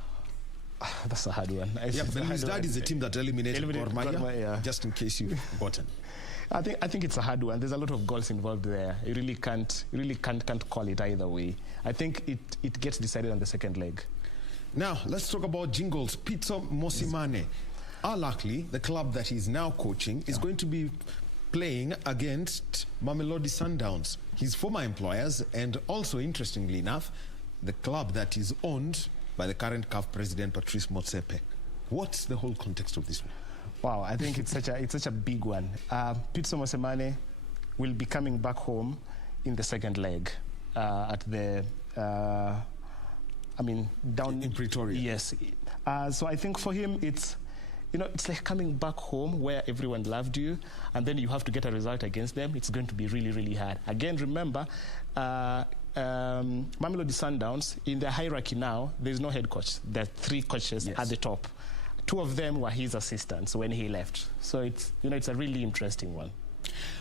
That's a hard one. Yeah, Belouizdad is the team that eliminated Gor Mahia, just in case you've forgotten. I think it's a hard one. There's a lot of goals involved there. You really can't call it either way. I think it gets decided on the second leg. Now, let's talk about jingles. Pitso Mosimane. Al Ahly, the club that he's now coaching, is going to be playing against Mamelodi Sundowns, his former employers, and also, interestingly enough, the club that is owned by the current CAF president, Patrice Motsepe. What's the whole context of this one? Wow, I think it's such a big one. Pitso Mosimane will be coming back home in the second leg at the, down in Pretoria. Yes. So I think for him, it's like coming back home where everyone loved you, and then you have to get a result against them. It's going to be really, really hard. Again, remember, Mamelodi Sundowns, in their hierarchy now, there's no head coach. There are 3 coaches at the top. 2 of them were his assistants when he left. So it's, it's a really interesting one.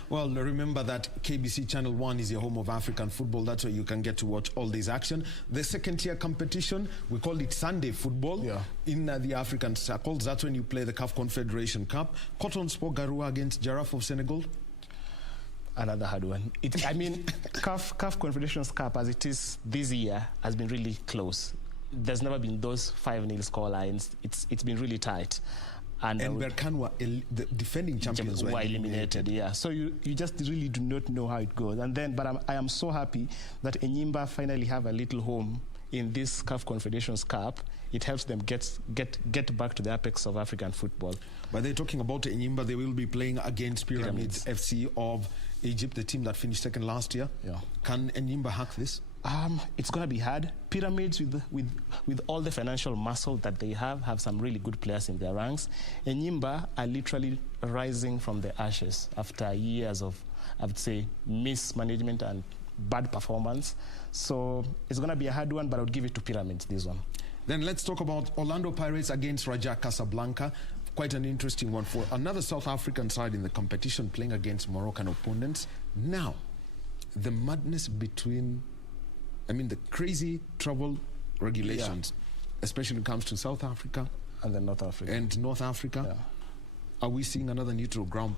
Well, remember that KBC Channel 1 is your home of African football. That's where you can get to watch all this action. The second-tier competition, we call it Sunday football in the African circles. That's when you play the CAF Confederation Cup. Cotton Sport Garua against Giraffe of Senegal. Another hard one. CAF Confederations Cup, as it is this year, has been really close. There's never been those 5-0 score lines. It's been really tight. And Berkane were the defending champions were eliminated. Yeah. So you just really do not know how it goes. And then, but I am so happy that Enyimba finally have a little home in this CAF Confederations Cup. It helps them get back to the apex of African football. But they're talking about Enyimba. They will be playing against Pyramids FC of Egypt, the team that finished second last year. Yeah. Can Enyimba hack this? It's going to be hard. Pyramids, with all the financial muscle that they have some really good players in their ranks. Enyimba are literally rising from the ashes after years of, I would say, mismanagement and bad performance. So it's going to be a hard one, but I would give it to Pyramids, this one. Then let's talk about Orlando Pirates against Raja Casablanca. Quite an interesting one for another South African side in the competition, playing against Moroccan opponents. Now, the madness between... the crazy travel regulations, especially when it comes to South Africa and then North Africa. Yeah. Are we seeing another neutral ground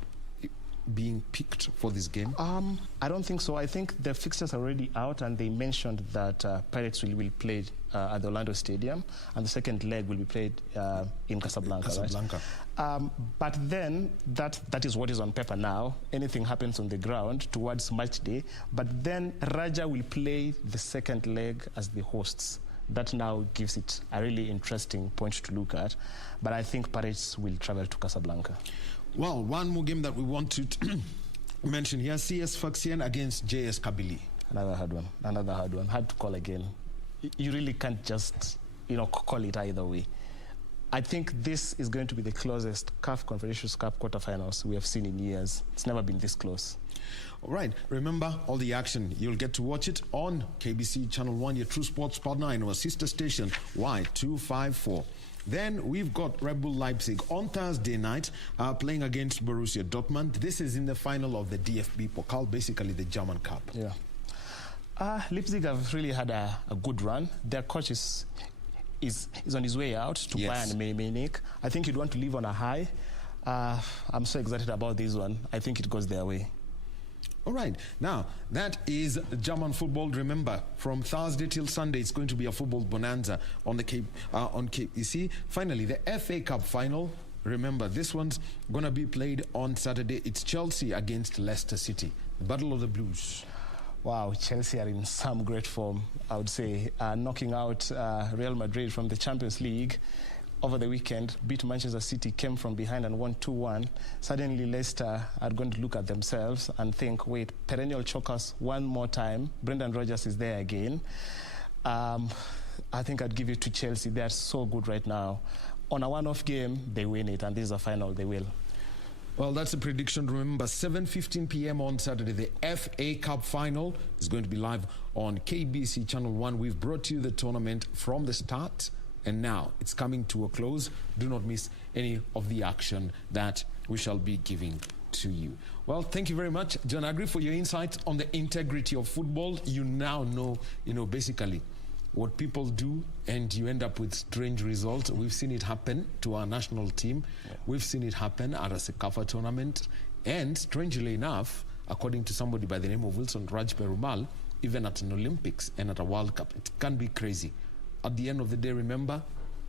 being picked for this game? I don't think so. I think the fixtures are already out, and they mentioned that Pirates will play at the Orlando Stadium, and the second leg will be played in Casablanca. Right? But then that is what is on paper now. Anything happens on the ground towards match day. But then Raja will play the second leg as the hosts. That now gives it a really interesting point to look at. But I think Pirates will travel to Casablanca. Well, one more game that we want to mention here, CS Sfaxien against JS Kabylie. Another hard one. Hard to call again. You really can't just, call it either way. I think this is going to be the closest CAF Confederations Cup quarterfinals we have seen in years. It's never been this close. All right. Remember, all the action, you'll get to watch it on KBC Channel 1, your true sports partner, and our sister station, Y254. Then we've got Red Bull Leipzig on Thursday night playing against Borussia Dortmund. This is in the final of the DFB Pokal, basically the German Cup. Yeah. Leipzig have really had a good run. Their coach is on his way out to Bayern Munich. I think he'd want to leave on a high. I'm so excited about this one. I think it goes their way. All right. Now, that is German football. Remember, from Thursday till Sunday, it's going to be a football bonanza on KBC. Finally, the FA Cup final. Remember, this one's going to be played on Saturday. It's Chelsea against Leicester City. The Battle of the Blues. Wow, Chelsea are in some great form, I would say. Knocking out Real Madrid from the Champions League over the weekend, beat Manchester City, came from behind and won 2-1. Suddenly, Leicester are going to look at themselves and think, wait, perennial chokers one more time. Brendan Rodgers is there again. I think I'd give it to Chelsea. They are so good right now. On a one-off game, they win it, and this is a final, they will. Well, that's a prediction. Remember, 7:15 p.m. on Saturday, the FA Cup final is going to be live on KBC Channel 1. We've brought you the tournament from the start, and now it's coming to a close. Do not miss any of the action that we shall be giving to you. Well, thank you very much, John Agri, for your insights on the integrity of football. You now know, basically what people do, and you end up with strange results. We've seen it happen to our national team. Yeah. We've seen it happen at a Sekafa tournament. And strangely enough, according to somebody by the name of Wilson Raj Perumal, even at an Olympics and at a World Cup, it can be crazy. At the end of the day, remember,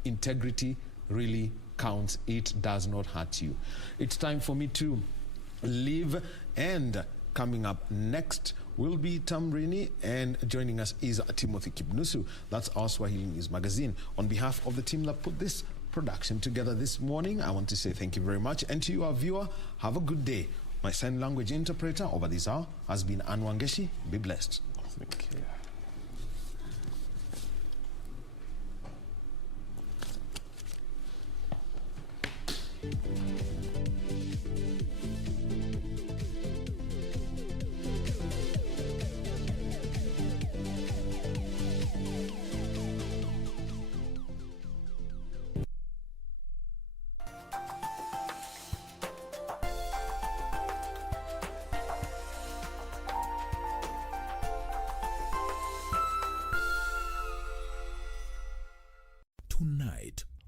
integrity really counts. It does not hurt you. It's time for me to leave, and coming up next will be Tamrini, and joining us is Timothy Kibnusu. That's our Swahili News Magazine. On behalf of the team that put this production together this morning, I want to say thank you very much. And to you, our viewer, have a good day. My sign language interpreter over this hour has been Anwangeshi. Be blessed. Thank you.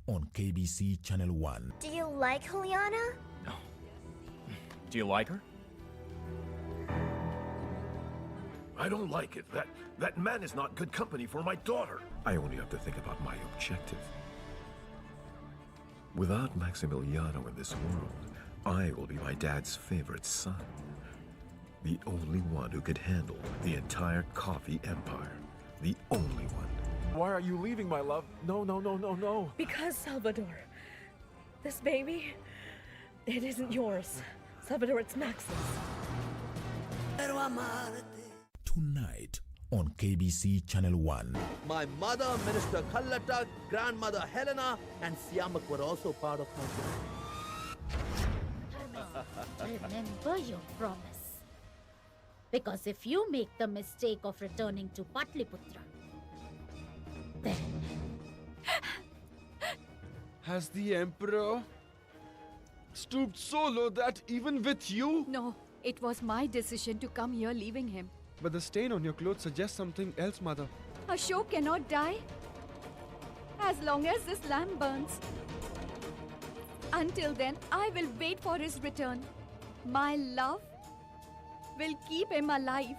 on KBC Channel 1. Do you like Juliana? Do you like her? I don't like it. That man is not good company for my daughter. I only have to think about my objective. Without Maximiliano in this world, I will be my dad's favorite son. The only one who could handle the entire coffee empire. The only one. Why are you leaving, my love? No. Because, Salvador, this baby, it isn't yours. Salvador, it's Max's. Tonight on KBC Channel 1. My mother, Minister Kallata, grandmother Helena, and Siamak were also part of my family. Remember your promise. Because if you make the mistake of returning to Patliputra, then... Has the Emperor stooped so low that even with you? No, it was my decision to come here leaving him. But the stain on your clothes suggests something else, Mother. Ashok cannot die as long as this lamp burns. Until then, I will wait for his return. My love will keep him alive.